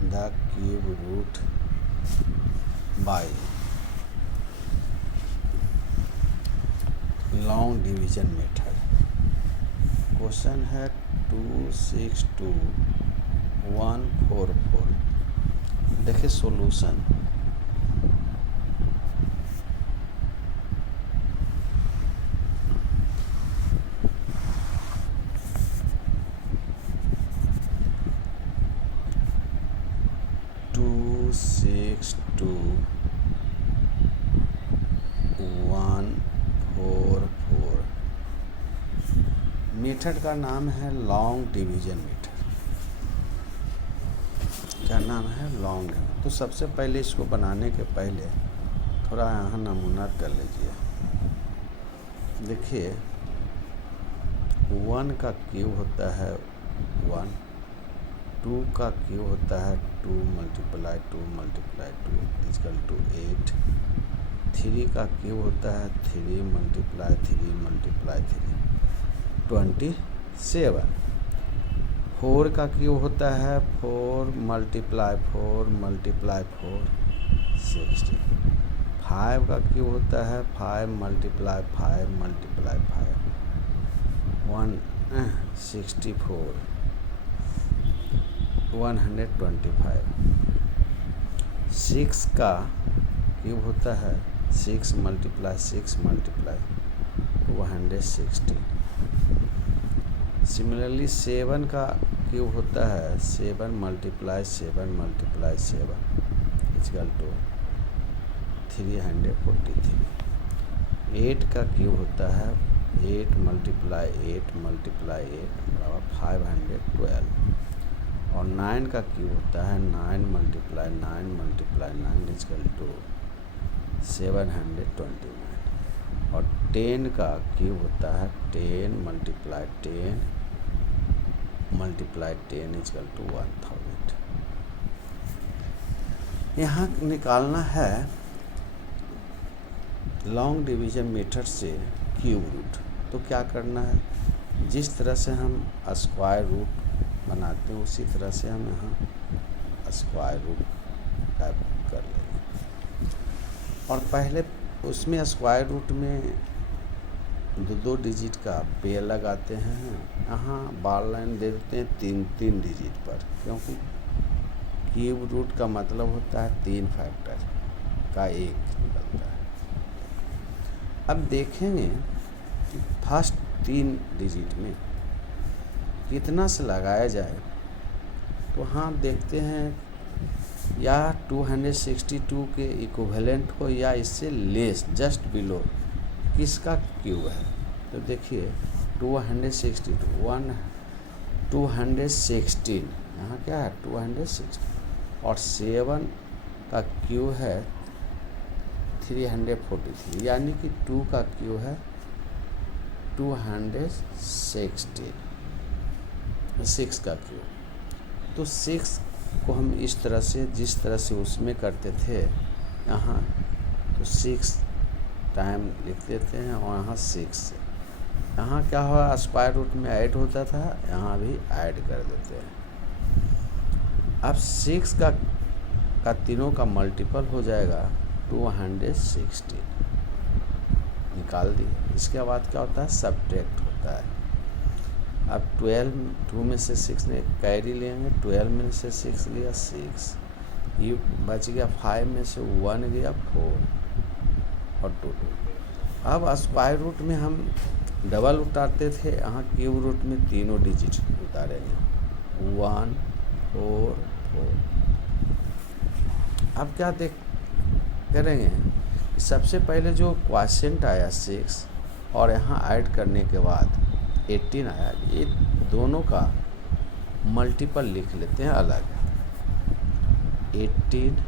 The cube root by long division method. Question है 262144। देखिए solution. Method का नाम है लॉन्ग डिवीजन मेथड। क्या नाम है? लॉन्ग। तो सबसे पहले इसको बनाने के पहले थोड़ा यहाँ नमूना कर लीजिए। देखिए 1 का क्यूब होता है 1, 2 का क्यूब होता है 2 मल्टीप्लाई 2 मल्टीप्लाई 2 इक्वल टू 8। 3 का क्यूब होता है 3 मल्टीप्लाई 3 मल्टीप्लाई 3 27। 4 का क्यूब होता है 4 मल्टीप्लाई 4 मल्टीप्लाई 4 16। 5 का क्यूब होता है 5 मल्टीप्लाई 5 मल्टीप्लाई 5 164 125। 6 का क्यूब होता है 6 मल्टीप्लाई 6 मल्टीप्लाई 216। सिमिलरली 7 का क्यूब होता है 7 मल्टीप्लाई 7 मल्टीप्लाई 7 इक्वल टू 343। 8 का क्यूब होता है 8 मल्टीप्लाई 8 मल्टीप्लाई 8 बराबर 512। और 9 का क्यूब होता है 9 मल्टीप्लाई 9 मल्टीप्लाई 9 इक्वल टू 729। और 10 का क्यूब होता है 10 मल्टीप्लाई 10 मल्टीप्लाई 10 इक्वल टू 1000। यहाँ निकालना है लॉन्ग डिवीजन मेथड से क्यूब रूट। तो क्या करना है, जिस तरह से हम स्क्वायर रूट बनाते हैं उसी तरह से हम यहाँ स्क्वायर रूट टाइप कर लेंगे। और पहले उसमें स्क्वायर रूट में दो डिजिट का पेयर लगाते हैं। यहाँ बार लाइन दे देते हैं 3 डिजिट पर, क्योंकि क्यूब रूट का मतलब होता है 3 फैक्टर का 1 निकलता है। अब देखेंगे कि फर्स्ट 3 डिजिट में कितना से लगाया जाए। तो हाँ देखते हैं या 262 के इक्विवेलेंट हो या इससे लेस जस्ट बिलो किसका क्यूब है। तो देखिए 216 यहाँ क्या है 216 और 7 का क्यूब है 343, यानी कि 2 का क्यूब है 216। 6 का क्यूब। तो 6 को हम इस तरह से जिस तरह से उसमें करते थे यहाँ, तो 6 टाइम लिख देते हैं और यहाँ 6 यहाँ क्या हुआ स्क्वायर रूट में ऐड होता था, यहाँ भी ऐड कर देते हैं। अब 6 का तीनों का मल्टीपल हो जाएगा 216, निकाल दिए। इसके बाद क्या होता है सब्ट्रैक्ट होता है। अब 2 में से 6 ने कैरी लेंगे, 12 में से 6 लिया 6, ये बच गया 5 में से 1 गया 4 और 2। अब स्क्वायर रूट में हम डबल उतारते थे, यहाँ क्यूब रूट में तीनों डिजिट उतारेंगे 1 4 4। अब क्या करेंगे, सबसे पहले जो क्वोशिएंट आया 6 और यहाँ ऐड करने के बाद 18 आया, ये दोनों का मल्टीपल लिख लेते हैं अलग। 18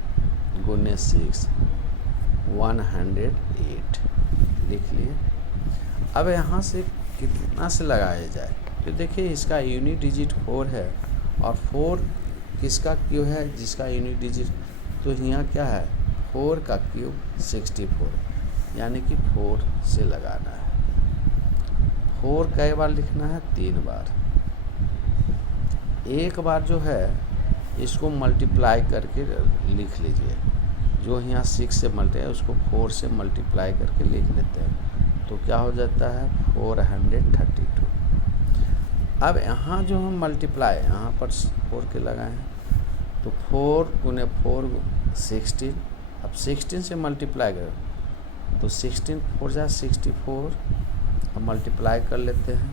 गुने 6 108 लिख लिए। अब यहाँ से कितना से लगाया जाए, तो देखिए इसका यूनिट डिजिट 4 है और 4 किसका क्यूब है जिसका यूनिट डिजिट, तो यहाँ क्या है 4 का क्यूब 64, यानी कि 4 से लगाना है। 4 कई बार लिखना है 3 बार। एक बार जो है इसको मल्टीप्लाई करके लिख लीजिए। जो यहाँ 6 से मल्टी है उसको 4 से मल्टीप्लाई करके लिख देते हैं, तो क्या हो जाता है 432। अब यहाँ जो हम मल्टीप्लाई यहाँ पर 4 के लगाए हैं, तो 4 गुने 4 16। अब 16 से मल्टीप्लाई करें तो 16 4 जा 64। अब मल्टीप्लाई कर लेते हैं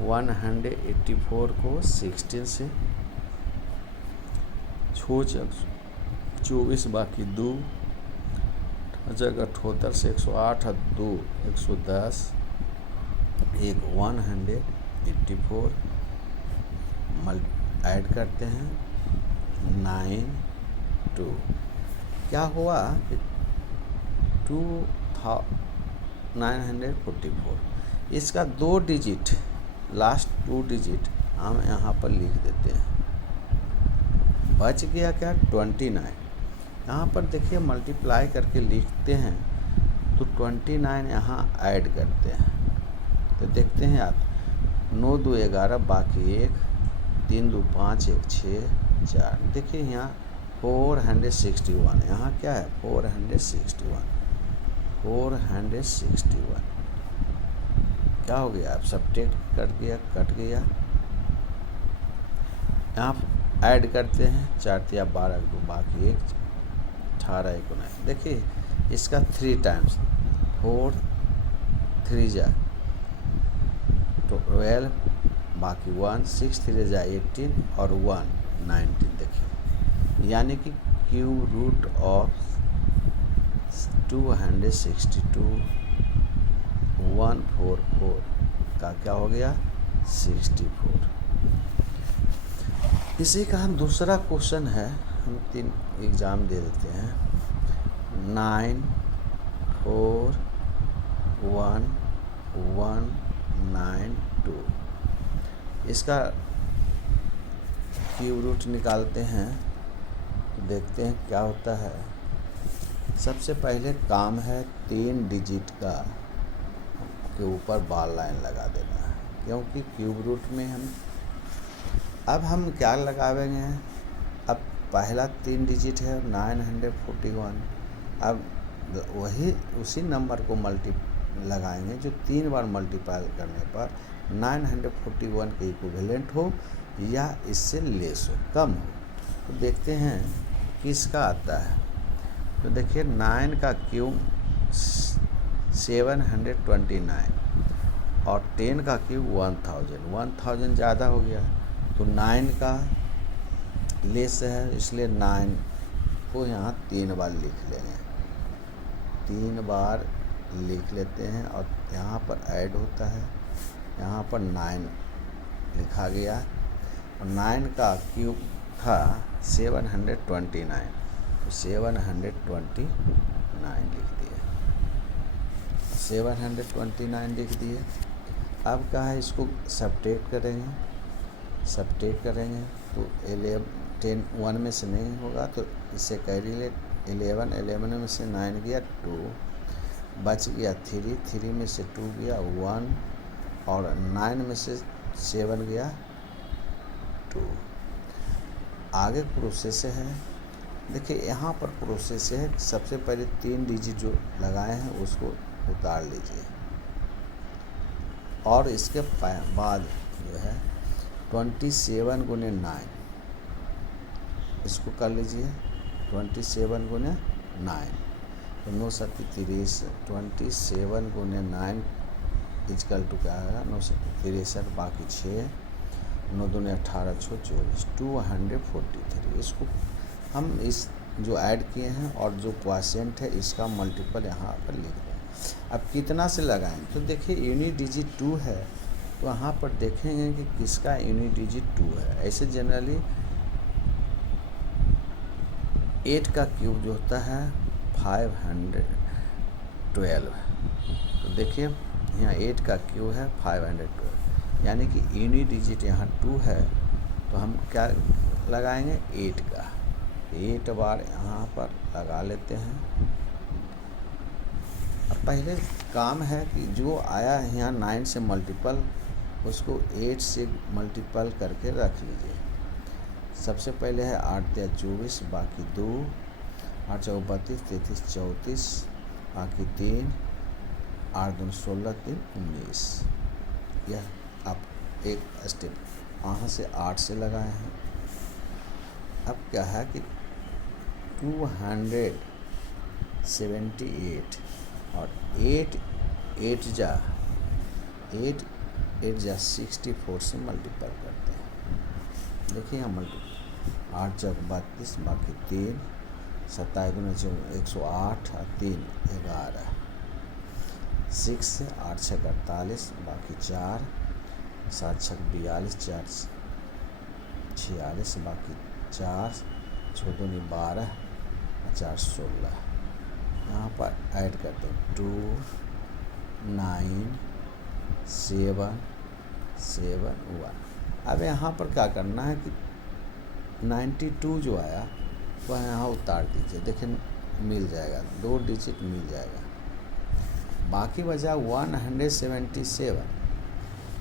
184 को 16 से, 24 बाकी 2 जगह 78 से 108 2 110 एक 184 ऐड करते हैं 9 2। क्या हुआ कि 944। इसका 2 डिजिट लास्ट 2 डिजिट हम यहाँ पर लिख देते हैं। बच गया क्या 29। यहाँ पर देखिए मल्टीप्लाई करके लिखते हैं तो 29 यहाँ ऐड करते हैं, तो देखते हैं आप 9 2 11 बाकी 1 3 2 5 1 6 4। देखिए यहाँ 461, यहाँ क्या है 461 क्या हो गया, आप सब्ट्रैक्ट कट गया। यहाँ ऐड करते हैं 4 3 12 2 बाकी 1 18 19। देखिए इसका 3 टाइम्स 4 3 जा 12 बाकी 1 6 3 जा 18 और 1 19। देखिए यानी कि क्यूब रूट ऑफ 262 144 का क्या हो गया 64। इसी का हम दूसरा क्वेश्चन है, हम 3 एग्ज़ाम दे देते हैं। 9 4 1 1 9 2। इसका क्यूब रूट निकालते हैं, देखते हैं क्या होता है। सबसे पहले काम है 3 डिजिट का के ऊपर बार लाइन लगा देना है, क्योंकि क्यूब रूट में अब हम क्या लगावेंगे। अब पहला 3 डिजिट है 941। अब वही उसी नंबर को लगाएंगे जो 3 बार मल्टीप्लाई करने पर 941 के इक्विवेलेंट हो या इससे लेस हो, कम हो। तो देखते हैं किसका आता है। तो देखिए 9 का क्यूब 729 और 10 का क्यूब 1000 ज़्यादा हो गया, तो 9 का लेस है, इसलिए 9 को यहाँ 3 बार लिख लेंगे। 3 बार लिख लेते हैं और यहाँ पर ऐड होता है, यहाँ पर 9 लिखा गया और 9 का क्यूब था 729, तो 729 लिख दिए। 729 लिख दिए। अब क्या है, इसको सब्ट्रैक्ट करेंगे तो 10 1 में से नहीं होगा, तो इससे कैरी ले 11 में से 9 गया 2, बच गया 3 में से 2 गया 1 और 9 में से 7 गया 2। आगे प्रोसेस है, देखिए यहाँ पर प्रोसेस है। सबसे पहले 3 डिजिट जो लगाए हैं उसको उतार लीजिए और इसके बाद जो है 27 गुने 9 इसको कर लीजिए। 27 गुने 9 तो 9 7 30, 27 गुने 9 इजकल टू क्या आएगा 9 63 बाकी 6 9 दूने 18 6 24 243। इसको हम इस जो ऐड किए हैं और जो क्वोशिएंट है इसका मल्टीपल यहाँ पर लिख दें। अब कितना से लगाएं, तो देखिए यूनिट डिजिट 2 है, तो यहाँ पर देखेंगे कि किसका यूनिट डिजिट 2 है। ऐसे जनरली 8 का क्यूब जो होता है 512, तो देखिए यहाँ 8 का क्यूब है 512, यानी कि यूनिट डिजिट यहाँ 2 है, तो हम क्या लगाएंगे 8 का 8 बार यहाँ पर लगा लेते हैं। अब पहले काम है कि जो आया है यहाँ 9 से मल्टीपल उसको 8 से मल्टीपल करके रख लीजिए। सबसे पहले है 8 तिया 24, बाकी 2, 8 चौक 32, 33 34, बाकी 3, 8 दूनी 16, 3 19। यह आप एक स्टेप वहाँ से 8 से लगाए हैं। अब क्या है कि 278 और 8 8 जा 64 से मल्टीपल करते हैं। देखिए यहाँ मल्टीपल 8 चौक 32, बाकी 3, 27 गुना 108 और 3 11, 6 से 8 छक 48, बाकी 4, 7 छक 42, 4 46, बाकी 4, 6 दूनी 12 और 4 16। यहाँ पर ऐड करते हैं 2 9 7 7 1। अब यहाँ पर क्या करना है कि 92 जो आया वह यहाँ उतार दीजिए। देखिए मिल जाएगा, 2 डिजिट मिल जाएगा। बाकी बचा 177।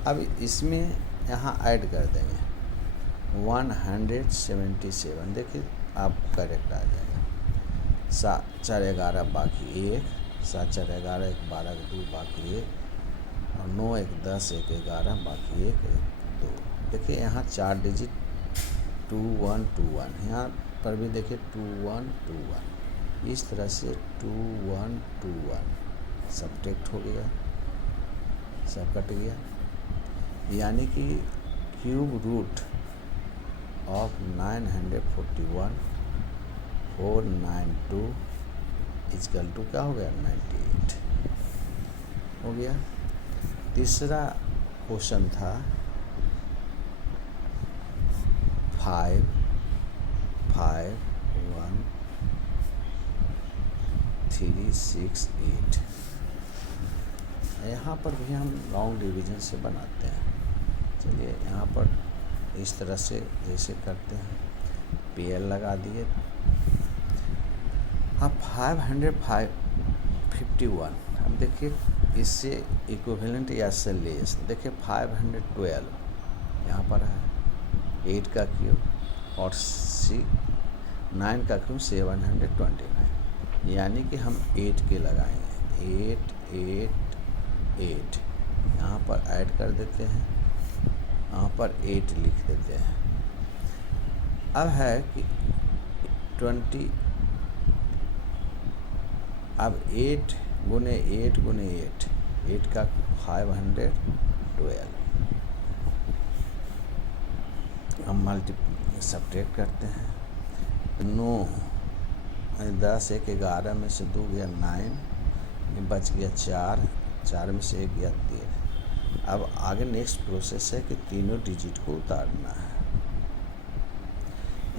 अब इसमें यहाँ ऐड कर देंगे 177। देखिए आप करेक्ट आ जाएगा। 7 4 11, बाकी 1, 7 4 11, 1 12 2, बाकी 1, और 9 1 10, 1 11, बाकी 1 1 2। देखिए यहाँ 4 डिजिट 2 1 2 1। यहाँ पर भी देखिए 2 1 2 1। इस तरह से 2 1 2 1 सब्ट्रैक्ट हो गया, सब कट गया। यानी कि cube root of 941 492 equal to क्या हो गया 98 हो गया। तीसरा क्वेश्चन था 5 5 1 3 6 8। यहाँ पर भी हम लॉन्ग डिवीजन से बनाते हैं। चलिए यहाँ पर इस तरह से जैसे करते हैं, पेयर लगा दिए। अब 551, अब देखिए इससे इक्विवेलेंट या से लेस। देखिए 512 यहाँ पर है, 8 का क्यूब और 9 का क्यूब 729। यानी कि हम 8 के लगाएंगे, 8 8 8 यहाँ पर ऐड कर देते हैं, यहाँ पर 8 लिख देते हैं। अब है कि 20, अब 8 गुने 8 गुने 8, 8 का 512। हम सब्ट्रैक्ट करते हैं। 9 10 1 11 में से 2 गया 9, बच गया 4, 4 में से 1 गया 3। अब आगे नेक्स्ट प्रोसेस है कि तीनों डिजिट को उतारना है।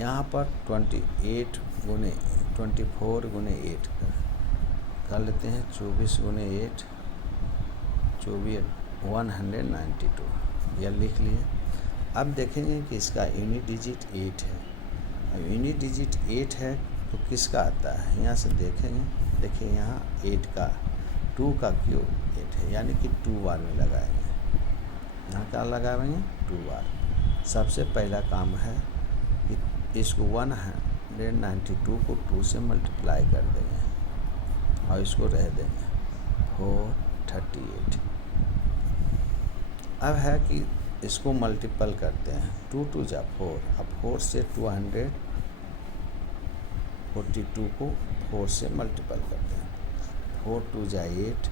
यहाँ पर 24 गुने 8 कर लेते हैं। 24 गुने 8 24 192, यह लिख लिए। अब देखेंगे कि इसका यूनिट डिजिट 8 है। अब यूनिट डिजिट 8 है तो किसका आता है, यहाँ से देखेंगे। देखिए यहाँ 8 का 2 का क्यूब 8 है, यानी कि 2 बार में लगाएंगे। यहाँ क्या लगाएंगे 2 बार। सबसे पहला काम है कि इसको 192 को 2 से मल्टीप्लाई कर देंगे और इसको रह देंगे 438। अब है कि इसको मल्टीपल करते हैं, 2 2 जा 4। अब 4 से 242 को 4 से मल्टीपल करते हैं। 4 2 जा 8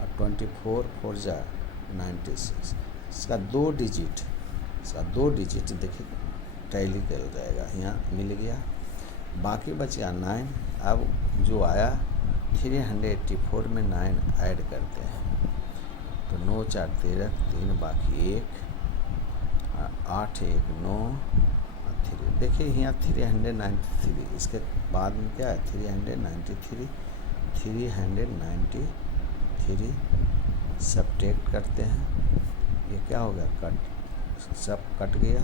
और 24 4 जा 96। इसका 2 डिजिट देखिए टैली कर जाएगा, यहाँ मिल गया। बाकी बच गया 9। अब जो आया 384 में 9 ऐड करते हैं तो 9 4 13 3, बाकी 1, 8 1 9 और 3। देखिए यहाँ 393, इसके बाद में क्या है 393 सब्ट्रैक्ट करते हैं। ये क्या हो गया कट, सब कट गया।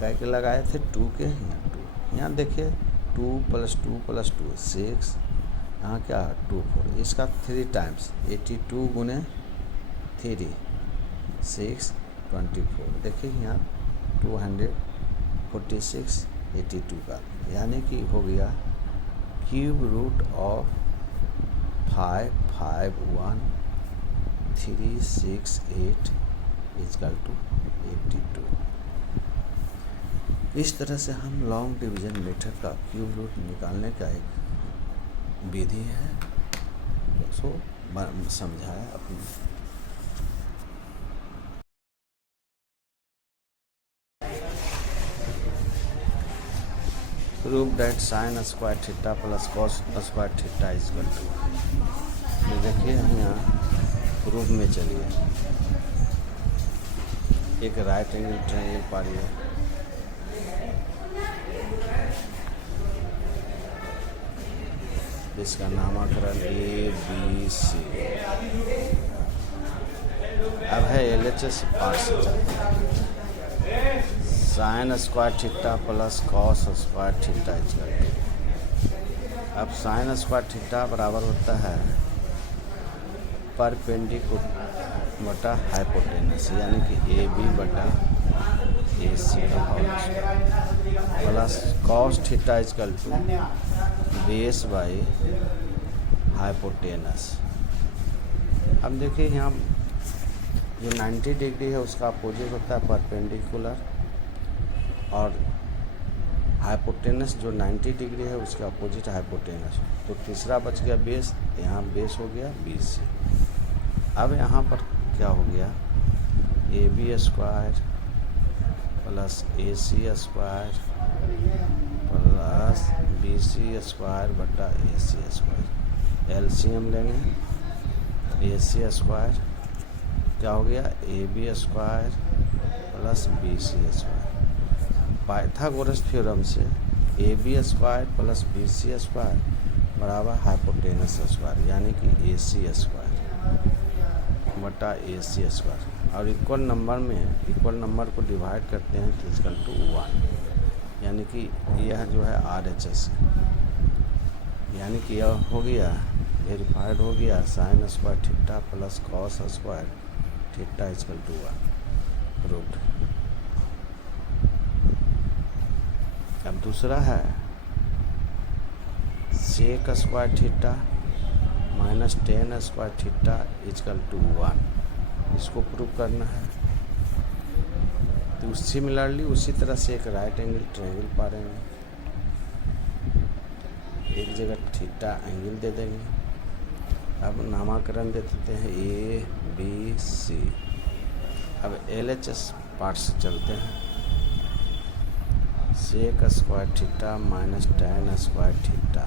कै के लगाए थे 2 के, यहाँ 2। यहाँ देखिए 2 + 2 + 2 6, यहाँ क्या 2 4। इसका 3 टाइम्स 82 गुने 3 6 24। देखिए यहाँ 46 82 का, यानी कि हो गया cube root of 551 368 equal to 82। इस तरह से हम लॉन्ग डिवीजन मेथड का क्यूब रूट निकालने का एक विधि है, उसको समझाया अपने। Prove that sine square theta plus cos square theta is equal to. तो देखिए हम यहाँ प्रूफ में चलिए, एक राइट एंगल ट्रायंगल पा लिया, इसका नामकरण ABC। अब है LHS पार्ट से चलते हैं। Sine square theta plus cos square theta is equal to. अब साइन स्क्वायर थीटा बराबर होता है परपेंडिकुलर बटा हाइपोटेनस, यानी कि AB बटा AC का whole square plus cos theta is equal to base by hypotenuse. अब देखिए यहाँ जो 90 डिग्री है उसका अपोजिट होता है परपेंडिकुलर, और हाइपोटेनस जो 90 डिग्री है उसका अपोजिट हाइपोटेनस। तो तीसरा बच गया बेस, यहाँ बेस हो गया BC। अब यहाँ पर क्या हो गया, AB square plus AC square plus BC square बटा AC स्क्वायर। LCM लेंगे, AC स्क्वायर क्या हो गया, AB square plus BC square. Pythagoras theorem से AB square plus BC square बराबर हाइपोटेनस स्क्वायर, यानी कि AC स्क्वायर बटा AC स्क्वायर। और इक्वल नंबर में इक्वल नंबर को डिवाइड करते हैं तो इक्वल टू 1, यानी कि यह जो है RHS है, यानी कि यह हो गया वेरीफाइड हो गया sine square theta plus cos square theta equal to 1 proved. अब दूसरा है sec square theta minus tan square theta equal to 1, इसको प्रूव करना है। तो सिमिलरली उसी तरह से एक राइट एंगल ट्रायंगल पा रहे हैं, एक जगह थीटा एंगल दे देंगे। अब नामकरण दे देते हैं ABC। अब LHS पार्ट से चलते हैं। Sec square theta minus tan square theta,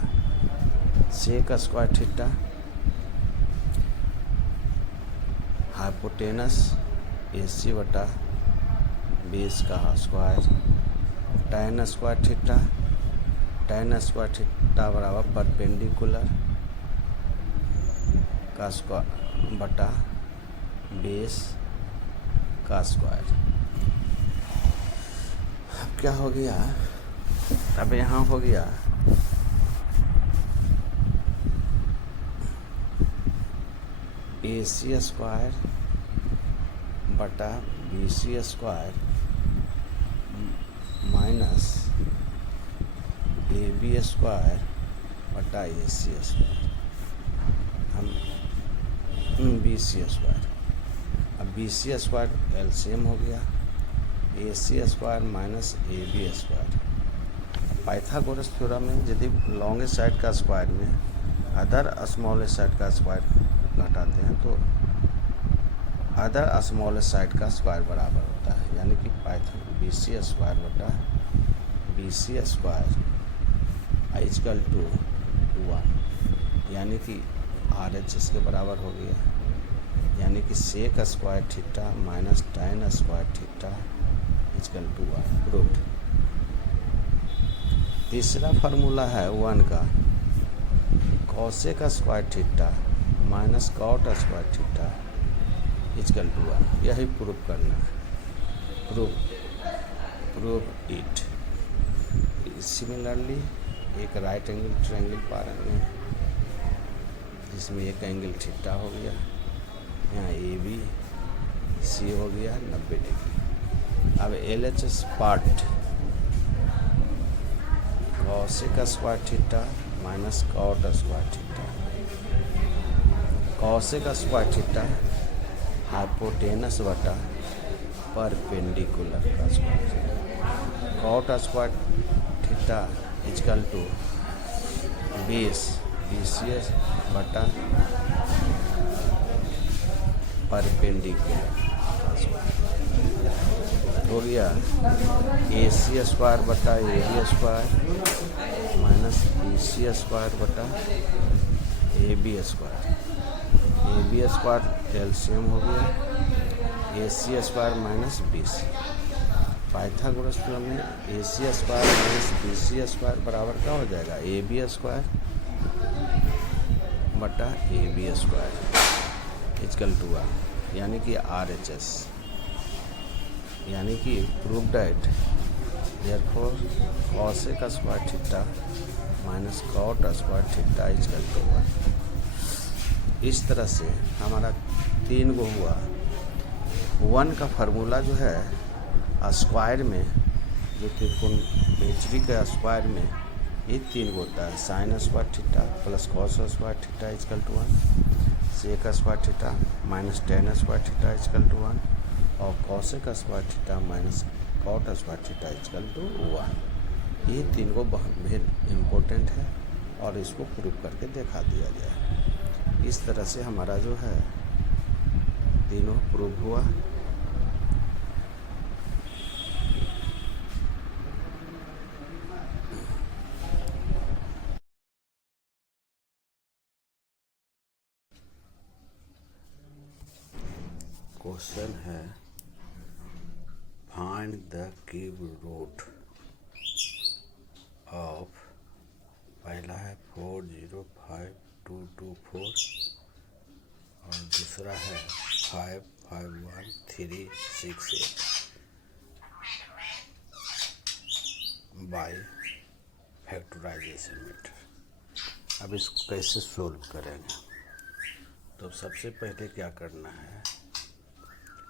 sec square theta hypotenuse AC बटा बेस का स्क्वायर, टेन स्क्वायर थीटा बराबर परपेंडिकुलर का स्क्वायर बटा बेस का स्क्वायर। अब क्या हो गया, अब यहाँ हो गया AC स्क्वायर बटा BC square minus AB square बटा AC स्क्वायर, हम BC स्क्वायर। अब BC स्क्वायर LCM हो गया AC square minus AB square. Pythagoras theorem में यदि लॉन्गेस्ट साइड का स्क्वायर में अदर स्मॉलेस्ट साइड का स्क्वायर घटाते हैं तो अदर स्मॉलेस्ट साइड का स्क्वायर बराबर होता है, यानी कि BC स्क्वायर बटा BC स्क्वायर इक्वल टू 1, यानी कि RHS के बराबर हो गया, यानी कि sec square theta minus tan square theta equal to 1 proved. तीसरा फार्मूला है 1 का cosec square theta minus cot square theta equal to 1, यही प्रूव करना है। Prove it. सिमिलरली एक राइट एंगल ट्रायंगल पा रहे हैं जिसमें एक एंगल थीटा हो गया, यहाँ ABC हो गया 90 डिग्री। अब LHS part cosec square theta minus cot square theta. Cosec square theta hypotenuse बटा परपेंडिकुलर का square. Cot square theta is equal to 20 BCS बटा परपेंडिकुलर हो गया। AC स्क्वायर बटा AB square minus BC square बटा AB square. AB square LCM हो गया AC square minus BC। Pythagoras theorem में AC square minus BC square बराबर क्या हो जाएगा, AB स्क्वायर बटा AB square is equal to R, यानी कि RHS, यानी कि prove that therefore cosec square theta minus cot square theta is equal to 1। इस तरह से हमारा 3 गो हुआ। 1 का फार्मूला जो है स्क्वायर में, जो त्रिकोणमिति के स्क्वायर में ये 3 गो होता है। Sine square theta plus cos square theta is equal to 1, sec square theta minus tan square theta is equal to 1 और cosec square theta minus cot square theta is equal to 1। ये 3 को बहुत इम्पोर्टेंट है और इसको प्रूव करके दिखा दिया जाए। इस तरह से हमारा जो है तीनों प्रूव हुआ। क्वेश्चन है find the cube root of, पहला है 405224 और दूसरा है 551368 बाय फैक्टराइजेशन मेथड। अब इसको कैसे सोल्व करेंगे, तो सबसे पहले क्या करना है,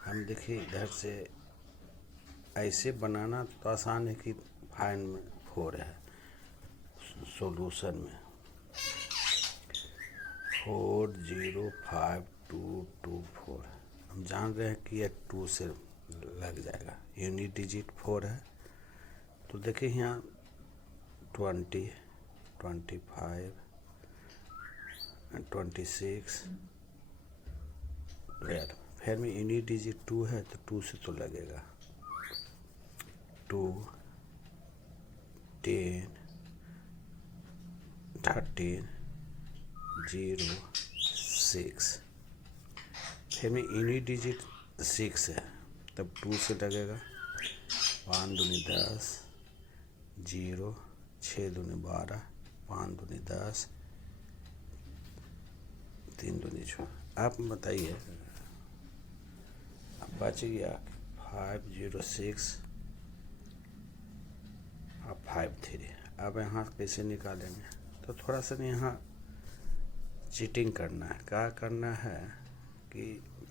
हम देखिए इधर से ऐसे बनाना तो आसान है कि फाइंड में 4 है सॉल्यूशन में 405224। हम जान रहे हैं कि यह 2 से लग जाएगा, यूनिट डिजिट 4 है। तो देखिए यहाँ 20, 25, 26 फिर में यूनिट डिजिट 2 है तो 2 से तो लगेगा। 2, 10, 13, 0, 6 फिर में यूनिट डिजिट 6 है तब 2 से लगेगा। 5 दूनी 10, 0, 6 दूनी 12, 5 दूनी 10, 3 दूनी 6। आप बताइए, अब बच गया 506 और 53। अब यहाँ कैसे निकालेंगे, तो थोड़ा सा यहाँ चीटिंग करना है। क्या करना है कि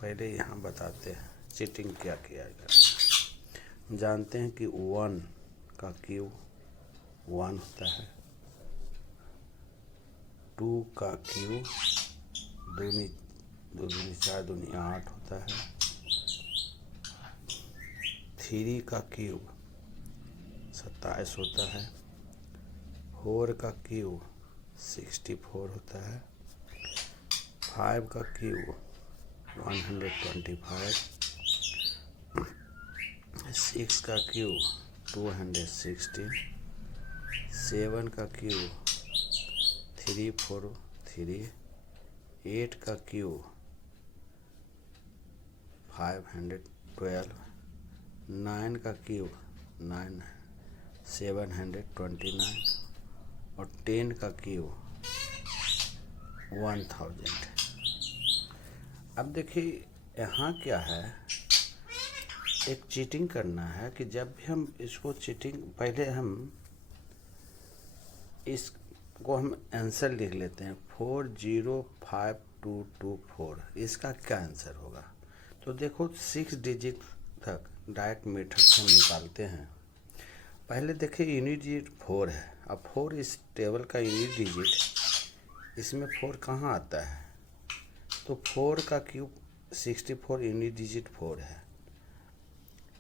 पहले यहाँ बताते हैं चीटिंग क्या किया जाए। जानते हैं कि 1 का क्यूब 1 होता है, 2 का क्यूब 2 दूनी 4 दूनी 8 होता है, 3 का क्यूब 27 होता है, 4 का क्यूब 64 होता है, 5 का क्यूब 125, 6 का क्यूब 216, 7 का क्यूब 343, 8 का क्यूब 512, 9 का क्यूब 729 और 10 का क्यूब 1000। अब देखिए यहाँ क्या है, एक चीटिंग करना है कि जब भी हम इसको चीटिंग, पहले हम इसको हम आंसर लिख लेते हैं 405224। इसका क्या आंसर होगा, तो देखो 6 डिजिट तक डायरेक्ट मेथड से हम निकालते हैं। पहले देखिए यूनिट डिजिट 4 है। अब 4 इस टेबल का यूनिट डिजिट, इसमें 4 कहाँ आता है? तो 4 का क्यूब 64 यूनिट डिजिट 4 है,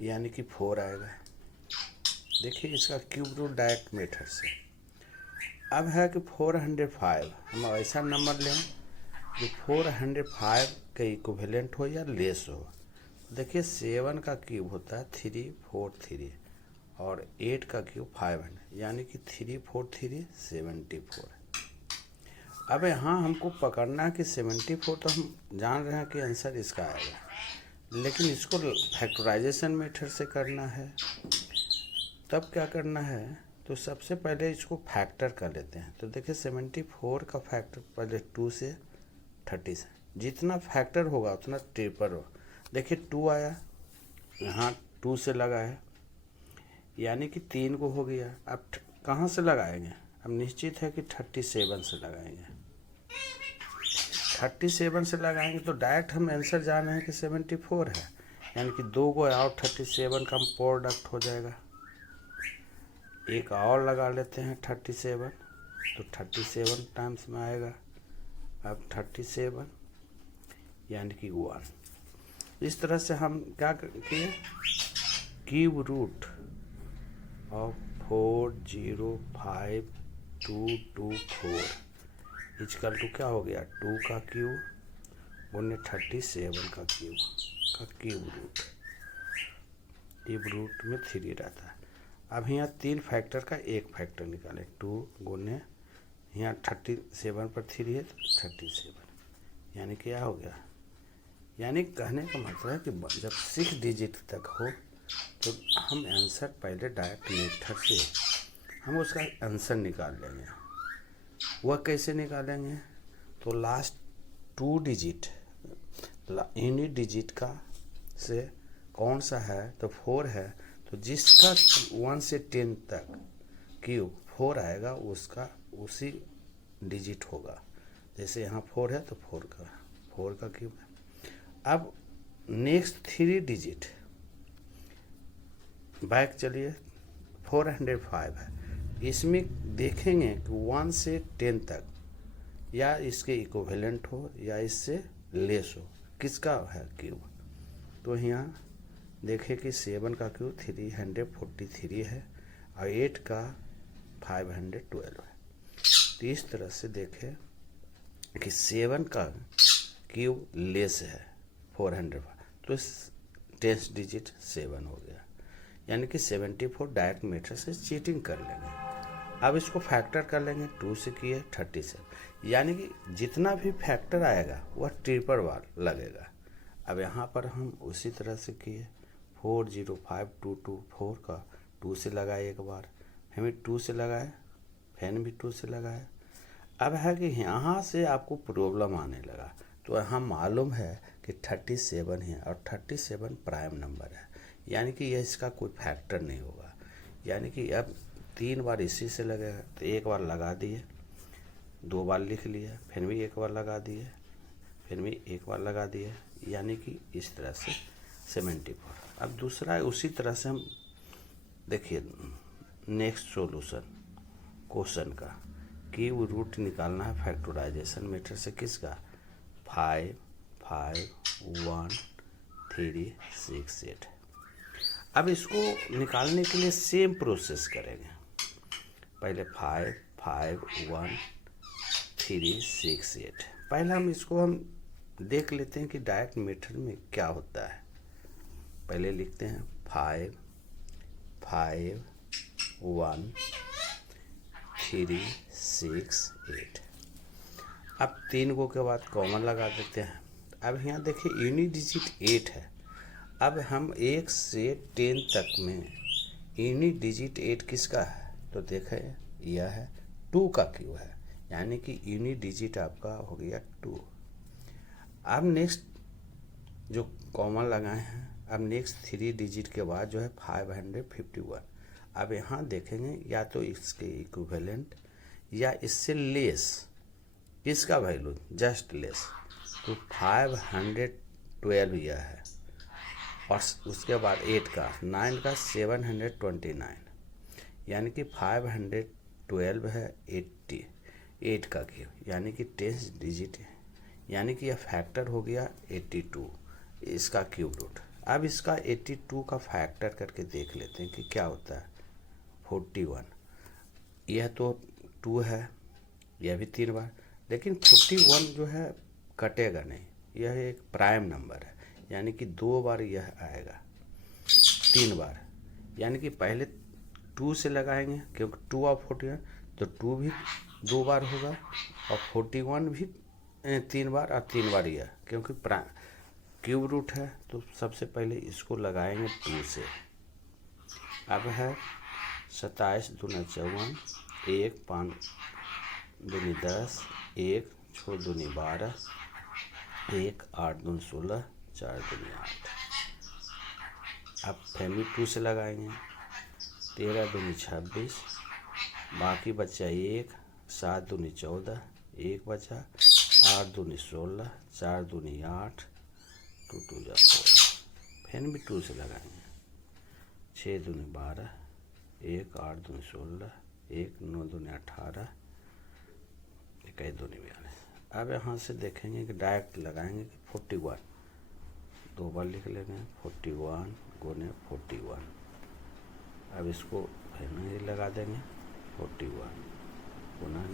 यानी कि 4 आएगा। देखिए इसका क्यूब रूट डायरेक्ट मेथड से। अब है कि 405, हम ऐसा नंबर लें जो 405 के इक्विवेलेंट हो या लेस हो। देखिए 7 का क्यूब होता है 343 और 8 का क्यूब 500, यानी कि 343 74। अब यहाँ हमको पकड़ना है कि 74, तो हम जान रहे हैं कि आंसर इसका आएगा, लेकिन इसको फैक्टराइजेशन मेथड से करना है। तब क्या करना है, तो सबसे पहले इसको फैक्टर कर लेते हैं। तो देखिए 74 का फैक्टर पहले 2 से 30 से, जितना फैक्टर होगा उतना ट्रिपल होगा। देखिए 2 आया, यहाँ 2 से लगाए, यानी कि 3 को हो गया। अब कहाँ से लगाएंगे? अब निश्चित है कि 37 से लगाएंगे। 37 से लगाएंगे तो डायरेक्ट हम आंसर जान रहे हैं कि 74 है, यानी कि 2 को और 37 का प्रोडक्ट हो जाएगा। एक और लगा लेते हैं 37, तो 37 टाइम्स में आएगा। अब 37 यानी कि 1। इस तरह से हम क्या किए, cube root of 405224 is equal to क्या हो गया, 2 का क्यूब गुने 37 का क्यूब रूट में 3 रहता है। अब यहाँ 3 फैक्टर का एक फैक्टर निकालें, 2 गुने यहाँ 37 पर 3 है तो 37, यानी क्या हो गया। यानी कहने का मतलब है कि जब 6 डिजिट तक हो तो हम आंसर पहले डायरेक्ट मेथड से हम उसका आंसर निकाल लेंगे। वह कैसे निकालेंगे, तो लास्ट 2 डिजिट यूनिट डिजिट का से कौन सा है, तो 4 है, तो जिसका 1 से 10 तक क्यूब 4 आएगा उसका उसी डिजिट होगा। जैसे यहाँ 4 है तो 4 का क्यूब है। अब नेक्स्ट 3 डिजिट बैक चलिए, 405 है, इसमें देखेंगे कि 1 से 10 तक या इसके इक्विवेलेंट हो या इससे लेस हो, किसका है क्यूब। तो यहाँ देखें कि 7 का क्यूब 343 है और 8 का 512 है। तो इस तरह से देखें कि 7 का क्यूब लेस है 405, तो 10 डिजिट 7 हो गया, यानी कि 74 डायरेक्ट मेथड से चीटिंग कर लेंगे। अब इसको फैक्टर कर लेंगे, 2 से किए 37, यानी कि जितना भी फैक्टर आएगा वह ट्रिपल बार लगेगा। अब यहाँ पर हम उसी तरह से किए, 405224 का 2 से लगाए एक बार, फिर भी 2 से लगाए, फिर भी 2 से लगाए। अब है कि यहाँ से आपको प्रॉब्लम आने लगा, तो यहाँ मालूम है कि 37 है और 37 प्राइम नंबर है, यानी कि यह इसका कोई फैक्टर नहीं होगा। यानी कि अब 3 बार इसी से लगेगा, तो एक बार लगा दिए, 2 बार लिख लिया, फिर भी एक बार लगा दिए, फिर भी एक बार लगा दिए, यानी कि इस तरह से 74। अब दूसरा है उसी तरह से हम देखिए नेक्स्ट सॉल्यूशन क्वेश्चन का क्यूब रूट निकालना है फैक्टराइजेशन मेथड से, किसका, 5 5 1 3 6 8। अब इसको निकालने के लिए सेम प्रोसेस करेंगे, पहले 5 5 1 3 6 8। पहले हम देख लेते हैं कि डायरेक्ट मेथड में क्या होता है। पहले लिखते हैं 5 5 1 3 6 8। अब 3 को के बाद कॉमन लगा देते हैं। अब यहाँ देखिए यूनिट डिजिट 8 है। अब हम 1 से 10 तक में यूनिट डिजिट 8 किसका है, तो देखें यह है 2 का क्यूब है, यानी कि यूनिट डिजिट आपका हो गया 2। अब नेक्स्ट जो कॉमन लगाए हैं, अब नेक्स्ट 3 डिजिट के बाद जो है 551। अब यहाँ देखेंगे या तो इसके इक्विवेलेंट या इससे लेस, इसका वैल्यू जस्ट लेस, तो 512 यह है, और उसके बाद 8 का 9 का 729, यानी कि 512 है 88 का क्यूब, यानी कि 10 डिजिट है, यानी कि यह फैक्टर हो गया 82 इसका क्यूब रूट। अब इसका 82 का फैक्टर करके देख लेते हैं कि क्या होता है। 41, यह तो 2 है, यह भी 3 बार, लेकिन 41 जो है कटेगा नहीं, यह एक प्राइम नंबर है, यानी कि 2 बार यह आएगा, 3 बार, यानी कि पहले 2 से लगाएंगे क्योंकि 2 और 41, तो 2 भी 2 बार होगा और 41 भी 3 बार और 3 बार यह, क्योंकि क्यूब रूट है। तो सबसे पहले इसको लगाएंगे 2 से। अब है 27 दूना 54, 1 5 दूनी 10, 1 6 दूनी 12, 1 8 दूनी 16, 4 दूनी 8। अब फैमिली 2 से लगाएंगे, 13 दूनी 26, बाकी बचा 1, 7 दूनी 14, 1 बचा, 8 दूनी 16, 4 दूनी 8, 2 2 जा 4, फैमिली 2 से लगाएंगे, 6 दूनी 12, 1 8 दूनी 16, 1 9 दूनी 18, 21 दूनी 42। अब यहाँ से देखेंगे कि डायरेक्ट लगाएंगे कि 41, 2 बार लिख लेंगे, 41 गुने 41। अब इसको फिर लगा देंगे 41 गुना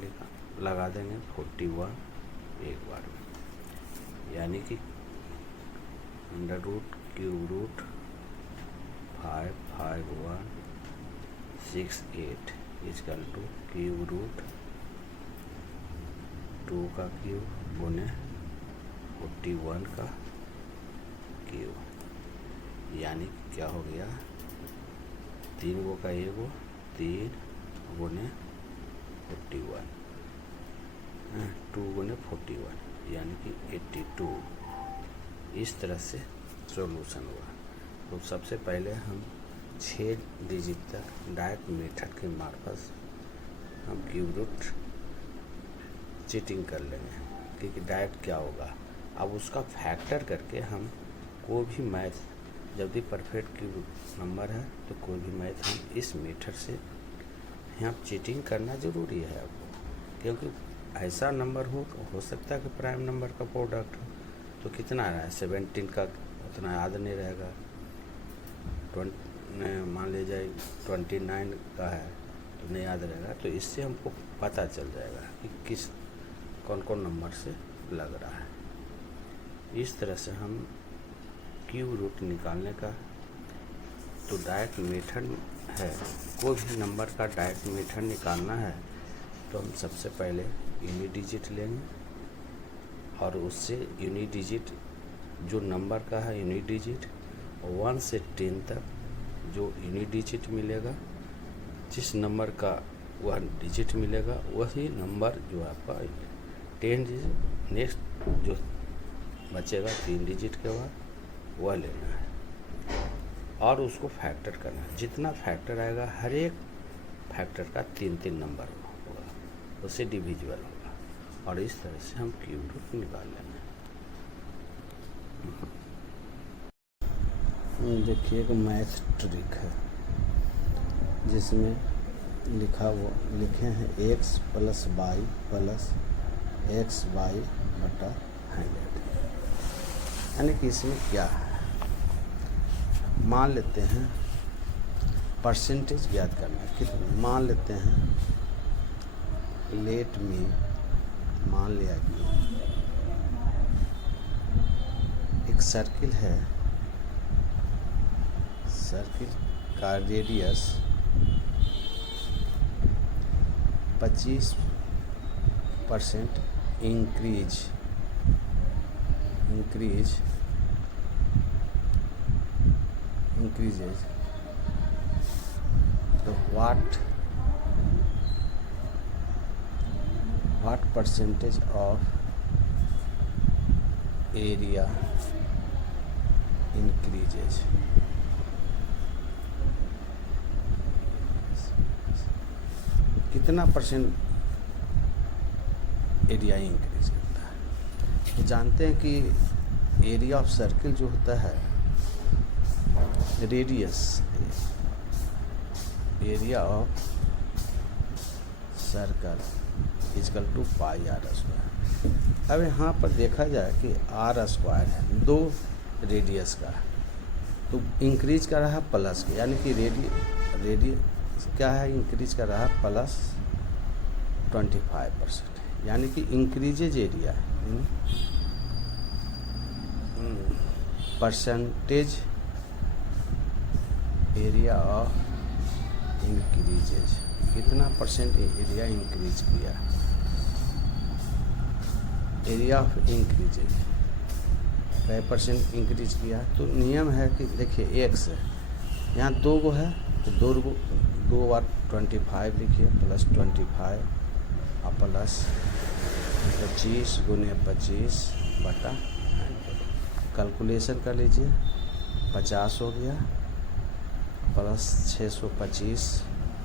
लगा देंगे 41 एक बार में, यानी कि under root cube root 55168 is equal to cube root 2 का क्यूब गुने 41 का क्यूब, यानी क्या हो गया 3 गो का 1 गो, 3 गुने 41, 2 गुने 41, यानी कि 82। इस तरह से सॉल्यूशन हुआ। तो सबसे पहले हम 6 डिजिट तक डायरेक्ट मेथड के मार्फत हम क्यूब रूट चीटिंग कर लेंगे, क्योंकि डायरेक्ट क्या होगा, अब उसका फैक्टर करके हम कोई भी मैथ, जब भी परफेक्ट क्यूब नंबर है तो कोई भी मैथ हम इस मेथड से यहाँ चीटिंग करना ज़रूरी है आपको, क्योंकि ऐसा नंबर हो सकता है कि प्राइम नंबर का प्रोडक्ट हो, तो कितना आ रहा है 17 का, उतना याद नहीं रहेगा, मान लीजिए 29 का है तो नहीं याद रहेगा, तो इससे हमको पता चल जाएगा कि कौन कौन नंबर से लग रहा है। इस तरह से हम क्यूब रूट निकालने का तो डायरेक्ट मेथड है, कोई भी नंबर का डायरेक्ट मेथड निकालना है तो हम सबसे पहले यूनिट डिजिट लेंगे और उससे यूनिट डिजिट जो नंबर का है यूनिट डिजिट 1 से 10 तक जो यूनिट डिजिट मिलेगा, जिस नंबर का वह डिजिट मिलेगा वही नंबर जो आपका 10 डिजिट, नेक्स्ट जो बचेगा 3 डिजिट के बाद वह लेना है और उसको फैक्टर करना है। जितना फैक्टर आएगा हर एक फैक्टर का 3 नंबर होगा, उससे डिविजिबल होगा और इस तरह से हम क्यूब रूट निकाल लेंगे। देखिए एक मैथ ट्रिक है जिसमें लिखे हैं x plus y plus x y बटा 100, यानी कि इसमें क्या है, मान लेते हैं परसेंटेज ज्ञात करना है कितना, मान लेते हैं लेट में मान लिया कि एक सर्किल है, सर्किल का रेडियस 25% इंक्रीजेज, तो what percentage of area increases, कितना परसेंट एरिया इंक्रीज करता है। तो जानते हैं कि एरिया ऑफ सर्किल जो होता है radius area of circle is equal to pi r square. अब यहाँ पर देखा जाए कि आर स्क्वायर है 2 रेडियस का, तो इंक्रीज कर रहा है प्लस के, यानी कि रेडियस क्या है, इंक्रीज कर रहा है प्लस 25%, यानी कि increases area percentage area of increases, कितना परसेंट एरिया इंक्रीज किया, एरिया ऑफ इंक्रीजेज क्या परसेंट इंक्रीज किया। तो नियम है कि देखिए एक्स है, यहाँ 2 गो है तो 2 बार 25 लिखिए, प्लस 25 और प्लस 25 गुने 25 बटा 100, कैलकुलेशन कर लीजिए, 50 हो गया प्लस 625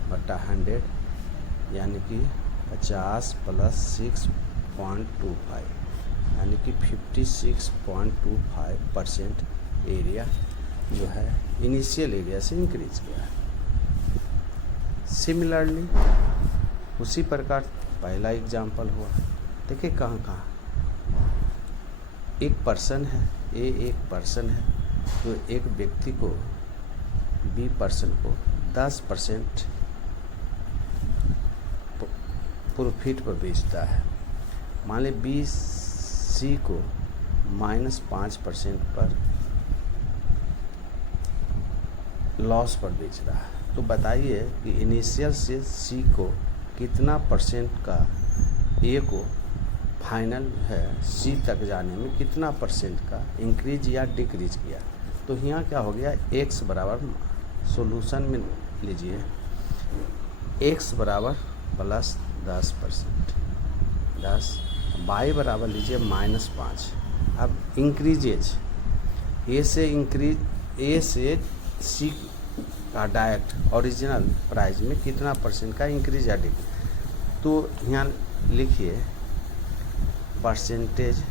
बटा 100, यानी कि 50 प्लस 6.25, यानी कि 56.25% एरिया जो है इनिशियल एरिया से इंक्रीज किया। सिमिलरली उसी प्रकार पहला एग्जाम्पल हुआ, देखिए कहाँ कहाँ एक पर्सन है, एक पर्सन है जो एक व्यक्ति को बी पर्सन को 10% प्रॉफिट पर बेचता है। मान लें बी सी को -5% पर लॉस पर बेच रहा है। तो बताइए कि इनिशियल से सी को कितना परसेंट का, ए को फाइनल है सी तक जाने में कितना परसेंट का इंक्रीज या डिक्रीज किया। तो यहाँ क्या हो गया, एक्स बराबर सॉल्यूशन में लीजिए, एक्स बराबर प्लस 10%, 10, वाई बराबर लीजिए -5। अब इंक्रीजेज ए से सी का डायरेक्ट ओरिजिनल प्राइस में कितना परसेंट का इंक्रीज या डिक्रीज। तो यहाँ लिखिए परसेंटेज,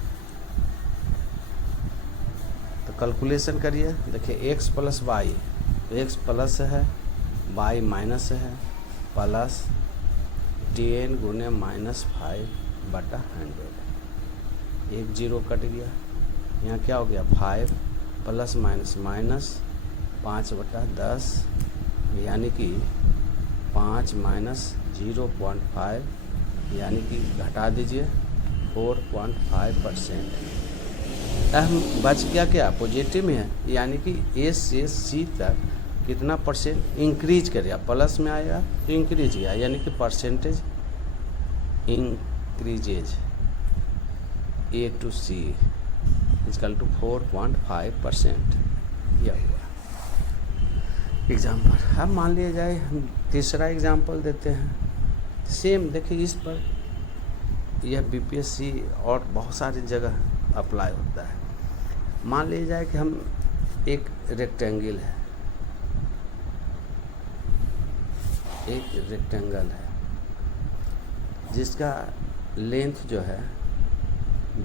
तो कैलकुलेशन करिए, देखिए x प्लस वाई, तो x प्लस है y माइनस है, प्लस 10 गुने -5 बटा 100, 1 0 कट गया, यहाँ क्या हो गया 5 प्लस माइनस 5 बटा 10, यानी कि 5 माइनस 0.5, यानी कि घटा दीजिए 4.5%। अब बच गया क्या, पॉजिटिव में है, यानी कि ए से सी तक कितना परसेंट इंक्रीज करेगा, प्लस में आएगा तो इंक्रीज गया, यानी कि percentage increases A to C is equal to 4.5%। यह हुआ एग्जाम्पल। अब मान लिया जाए हम तीसरा एग्जाम्पल देते हैं, सेम देखिए, इस पर यह बीपीएससी और बहुत सारी जगह अप्लाई होता है। मान लिया जाए कि हम एक रेक्टेंगल है, एक रेक्टेंगल है जिसका लेंथ जो है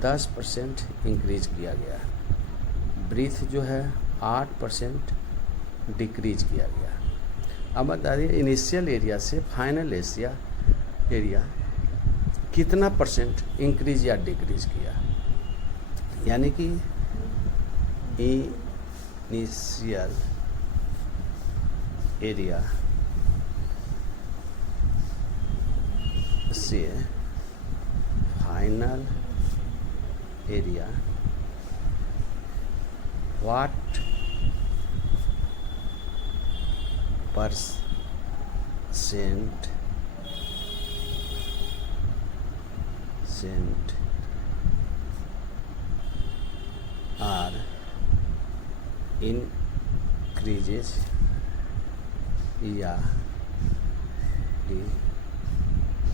10% इंक्रीज किया गया, ब्रीथ जो है 8% डिक्रीज किया गया। अब बताइए इनिशियल एरिया से फाइनल एरिया कितना परसेंट इंक्रीज या डिक्रीज किया, यानी कि इनिशियल एरिया से final area what percent are increases या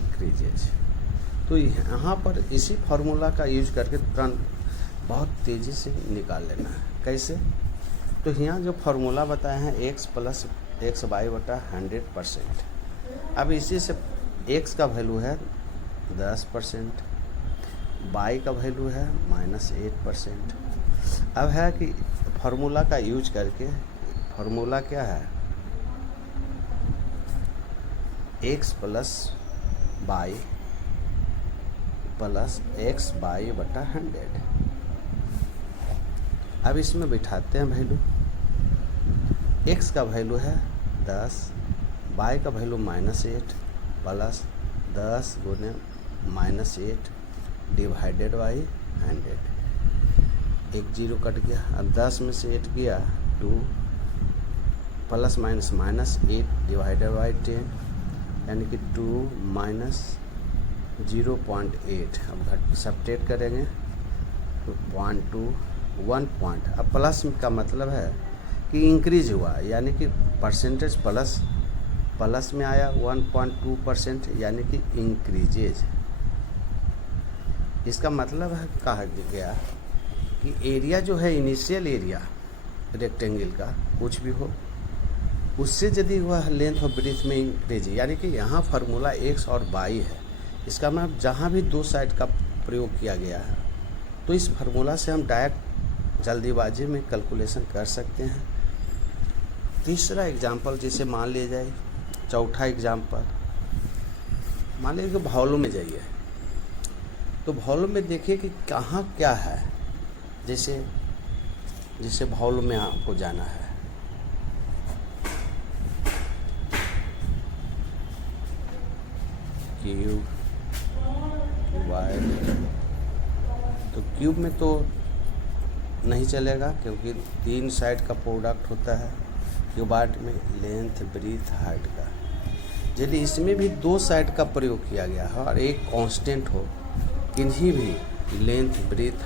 डिक्रीजेज। तो यहाँ पर इसी फार्मूला का यूज करके तुरंत बहुत तेज़ी से निकाल लेना है। कैसे, तो यहाँ जो फार्मूला बताए हैं x प्लस एक्स वाई बटा 100%। अब इसी से x का वैल्यू है 10%, y का वैल्यू है -8%। अब है कि फार्मूला का यूज करके, फार्मूला क्या है, x plus y plus x y बटा 100। अब इसमें बिठाते हैं वैल्यू। एक्स का वैल्यू है 10, वाई का वैल्यू -8 प्लस 10 गुने -8 डिवाइडेड बाई 100। एक जीरो कट गया। अब 10 में से 8 गया 2 प्लस माइनस -8 डिवाइडेड बाई 10, यानी कि 2 माइनस 0.8। अब सब्ट्रैक्ट करेंगे तो 0.2 1 पॉइंट। अब प्लस का मतलब है कि इंक्रीज हुआ, यानी कि परसेंटेज प्लस में आया 1.2%, यानी कि इंक्रीजेज। इसका मतलब है कहा गया कि एरिया जो है, इनिशियल एरिया रेक्टेंगल का कुछ भी हो, उससे यदि वह लेंथ और ब्रीथ में इंक्रीज, यानी कि यहाँ फार्मूला एक्स और वाई है। इसका मतलब जहाँ भी दो साइड का प्रयोग किया गया है, तो इस फार्मूला से हम डायरेक्ट जल्दीबाजी में कैलकुलेशन कर सकते हैं। तीसरा एग्जाम्पल जैसे मान लिया जाए, चौथा एग्जाम्पल मान लीजिए कि वॉल्यूम में जाइए, तो वॉल्यूम में देखिए कि कहाँ क्या है। जैसे वॉल्यूम में आपको जाना है, क्यूब वाई, तो क्यूब में तो नहीं चलेगा क्योंकि 3 साइड का प्रोडक्ट होता है। क्यूबाइड में लेंथ ब्रीथ हाइट का, यदि इसमें भी 2 साइड का प्रयोग किया गया है और एक कांस्टेंट हो, किन्हीं भी लेंथ ब्रीथ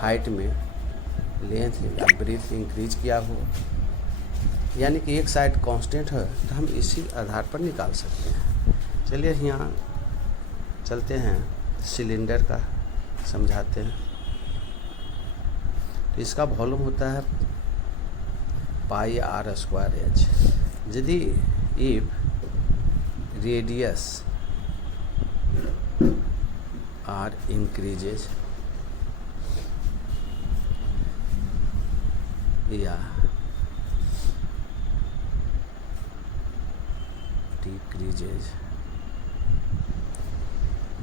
हाइट में लेंथ या ब्रीथ इंक्रीज किया हो, यानी कि एक साइड कांस्टेंट है, तो हम इसी आधार पर निकाल सकते हैं। चलिए यहाँ चलते हैं, सिलेंडर का समझाते हैं। तो इसका वॉल्यूम होता है πr²h। यदि इफ रेडियस आर इंक्रीजेज या decreases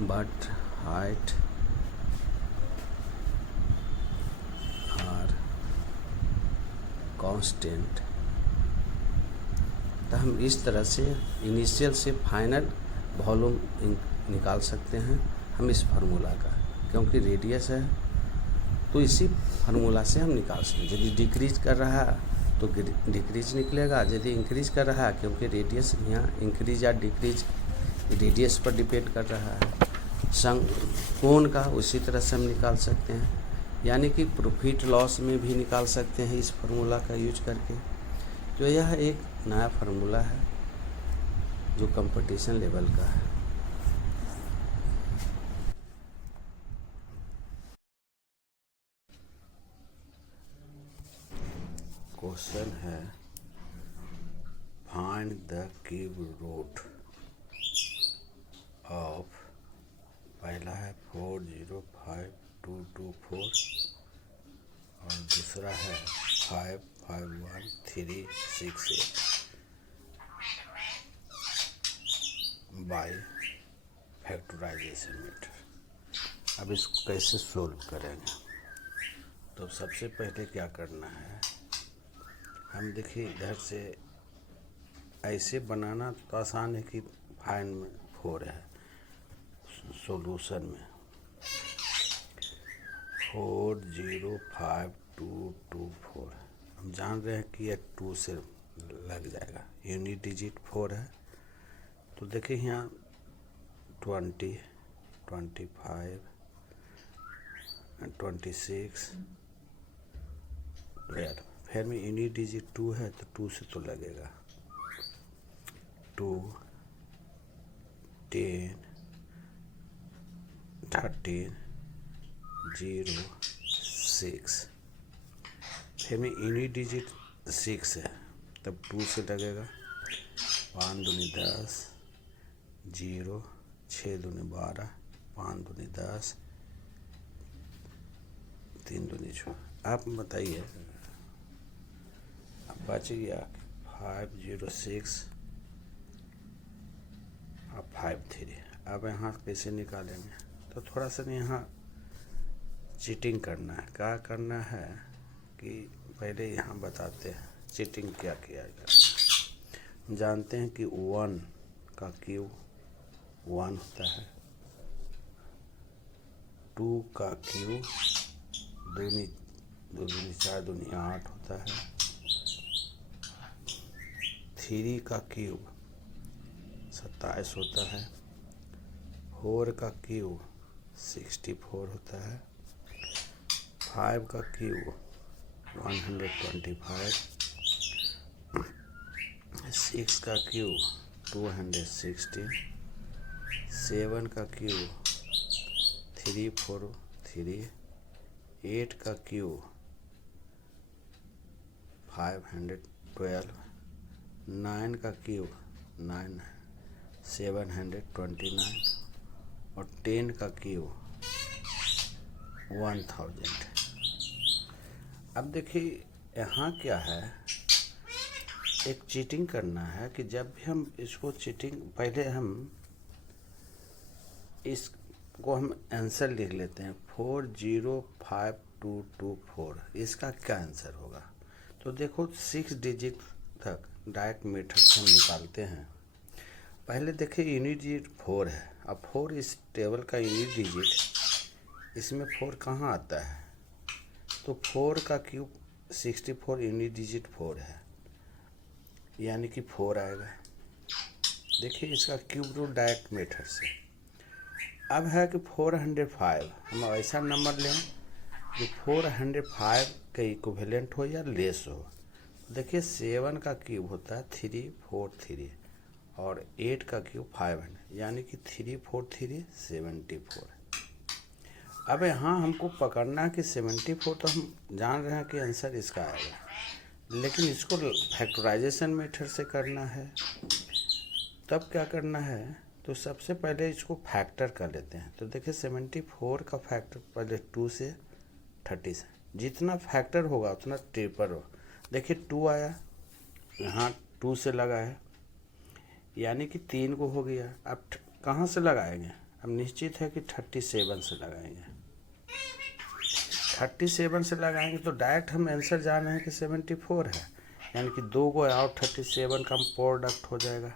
but height are constant, तो हम इस तरह से इनिशियल से फाइनल वॉल्यूम निकाल सकते हैं हम इस फार्मूला का। क्योंकि रेडियस है तो इसी फार्मूला से हम निकाल सकते हैं। यदि डिक्रीज कर रहा है तो डिक्रीज निकलेगा, यदि इंक्रीज कर रहा है, क्योंकि रेडियस यहाँ इंक्रीज या डिक्रीज रेडियस पर डिपेंड कर रहा है। कोण का उसी तरह से हम निकाल सकते हैं, यानी कि प्रॉफिट लॉस में भी निकाल सकते हैं इस फार्मूला का यूज करके। तो यह एक नया फार्मूला है जो कंपटीशन लेवल का है। क्वेश्चन है find the cube root of, पहला है 405,224 और दूसरा है 551,368 बाय फैक्टराइजेशन मेथड। अब इसको कैसे सोल्व करेंगे, तो सबसे पहले क्या करना है, हम देखिए इधर से ऐसे बनाना तो आसान है कि फाइंड में 4 है, सॉल्यूशन में 405,224 हम जान रहे हैं कि यह 2 से लग जाएगा, यूनिट डिजिट 4 है। तो देखिए यहाँ 20, 25, 26 फिर में यूनिट डिजिट 2 है तो 2 से तो लगेगा। 2, 10, 13, 0, 6, फिर में यूनिट डिजिट 6 है तब 2 से लगेगा। 5 दूनी 10, 0, 6 दूनी 12, 5 दूनी 10, 3 दूनी 6। आप बताइए, अब बच गया 506 53। अब यहाँ कैसे निकालेंगे, तो थोड़ा सा यहाँ चीटिंग करना है। क्या करना है कि पहले यहाँ बताते हैं चीटिंग क्या किया जाए। जानते हैं कि 1 का क्यूब 1 होता है, 2 का क्यूब दूनी 4 दूनी 8 होता है, 3 का क्यूब 27 होता है, 4 का क्यूब 64 होता है, 5 का क्यूब 125, 6 का क्यूब 216, 7 का क्यूब 343, 8 का क्यूब 512, 9 का क्यूब 729 और 10 का क्यूब 1000। अब देखिए यहाँ क्या है, एक चीटिंग करना है कि जब भी हम इसको चीटिंग, पहले हम इसको हम आंसर लिख लेते हैं 405224। इसका क्या आंसर होगा, तो देखो 6 डिजिट तक डायरेक्ट मेथड से हम निकालते हैं। पहले देखिए यूनिट डिजिट 4 है। अब 4 इस टेबल का यूनिट डिजिट, इसमें 4 कहाँ आता है, तो 4 का क्यूब 64 यूनिट डिजिट 4 है, यानी कि 4 आएगा। देखिए इसका क्यूब रूट डायरेक्ट मेथड से। अब है कि 405, हम ऐसा नंबर लें जो 405 के इक्विवेलेंट हो या लेस हो। देखिए 7 का क्यूब होता है 343 और 8 का क्यूब 500, यानी कि 343 74। अब यहाँ हमको पकड़ना है कि 74, तो हम जान रहे हैं कि आंसर इसका आएगा, लेकिन इसको फैक्टराइजेशन मेथड से करना है। तब क्या करना है, तो सबसे पहले इसको फैक्टर कर लेते हैं। तो देखिए 74 का फैक्टर पहले 2 से 30 से, जितना फैक्टर होगा उतना ट्रिपल हो। देखिए 2 आया, यहाँ 2 से लगाए, यानी कि 3 को हो गया। अब कहाँ से लगाएंगे, अब निश्चित है कि 37 से लगाएंगे। 37 से लगाएंगे तो डायरेक्ट हम आंसर जान रहे हैं कि 74 है, यानी कि 2 को और 37 का प्रोडक्ट हो जाएगा।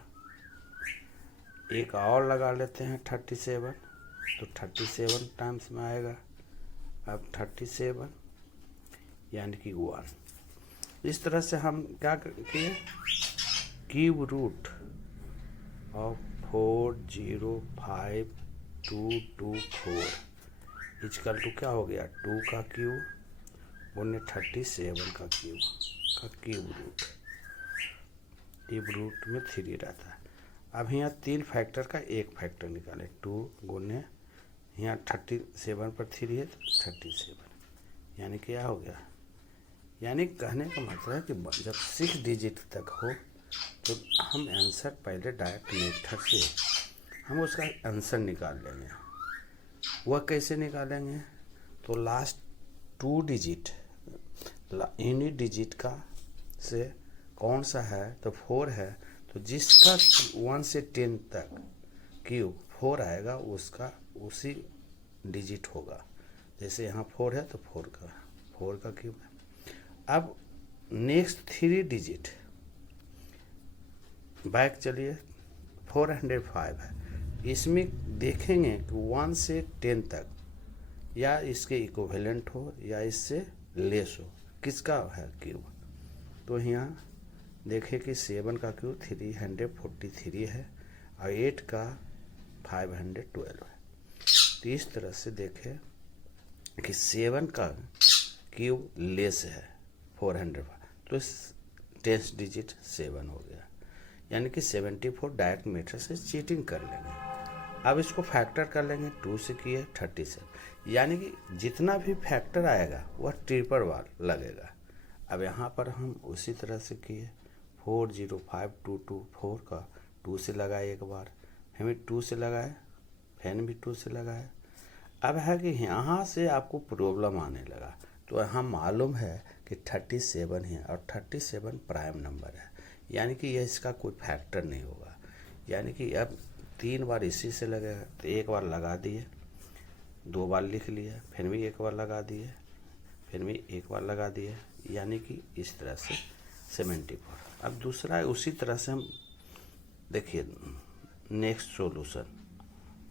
एक और लगा लेते हैं 37, तो 37 टाइम्स में आएगा। अब 37 यानी कि 1। इस तरह से हम क्या किए, cube root of 405224 is equal to क्या हो गया, 2 का क्यूब उन्हें 37 का क्यूब रूट में 3 रहता है। अब यहाँ 3 फैक्टर का एक फैक्टर निकाले, 2 गुने यहाँ 37 पर 3 है तो 37, यानी क्या हो गया, यानी कहने का मतलब है कि जब 6 डिजिट तक हो तो हम आंसर पहले डायरेक्ट मेथड से हम उसका आंसर निकाल लेंगे। वह कैसे निकालेंगे, तो लास्ट 2 डिजिट यूनिट डिजिट का से कौन सा है, तो 4 है, तो जिसका 1 से 10 तक क्यूब 4 आएगा उसका उसी डिजिट होगा। जैसे यहाँ 4 है तो 4 का क्यूब है। अब नेक्स्ट 3 डिजिट बैक चलिए, 405 है, इसमें देखेंगे कि 1 से 10 तक या इसके इक्विवेलेंट हो या इससे लेस हो, किसका है क्यूब। तो यहाँ देखें कि 7 का क्यूब 343 है और 8 का 512 है। तो इस तरह से देखें कि 7 का क्यूब लेस है 405, तो 10 डिजिट 7 हो गया, यानी कि 74 डायरेक्ट मेथड से चीटिंग कर लेंगे। अब इसको फैक्टर कर लेंगे, 2 से किए 37, यानी कि जितना भी फैक्टर आएगा वह ट्रिपल वार लगेगा। अब यहाँ पर हम उसी तरह से किए, 405224 का 2 से लगाए एक बार, फिर 2 से लगाए, फिर भी 2 से लगाए। अब है कि यहाँ से आपको प्रॉब्लम आने लगा, तो यहाँ मालूम है कि 37 है और 37 प्राइम नंबर है, यानी कि यह इसका कोई फैक्टर नहीं होगा। यानी कि अब 3 बार इसी से लगेगा, तो एक बार लगा दिए, 2 बार लिख लिया, फिर भी एक बार लगा दिए, फिर भी एक बार लगा दिए, यानी कि इस तरह से 74। अब दूसरा है उसी तरह से हम देखिए नेक्स्ट सॉल्यूशन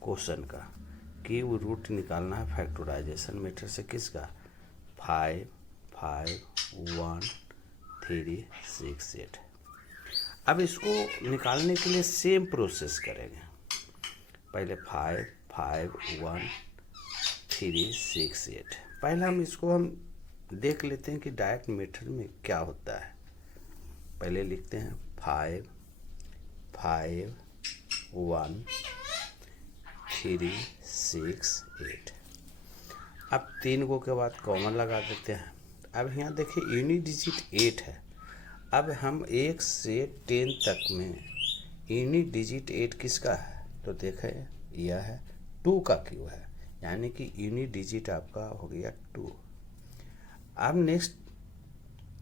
क्वेश्चन का, क्यूब रूट निकालना है फैक्टराइजेशन मेथड से किसका, 5 5 1 3 6 8। अब इसको निकालने के लिए सेम प्रोसेस करेंगे, पहले 5 5 1 3 6 8। पहले हम देख लेते हैं कि डायरेक्ट मेथड में क्या होता है। पहले लिखते हैं 5 5 1 3 6 8। अब 3 को के बाद कॉमन लगा देते हैं। अब यहाँ देखिए यूनिट डिजिट 8 है। अब हम 1 से 10 तक में यूनिट डिजिट 8 किसका है, तो देखें यह है 2 का क्यू है, यानी कि यूनिट डिजिट आपका हो गया 2। अब नेक्स्ट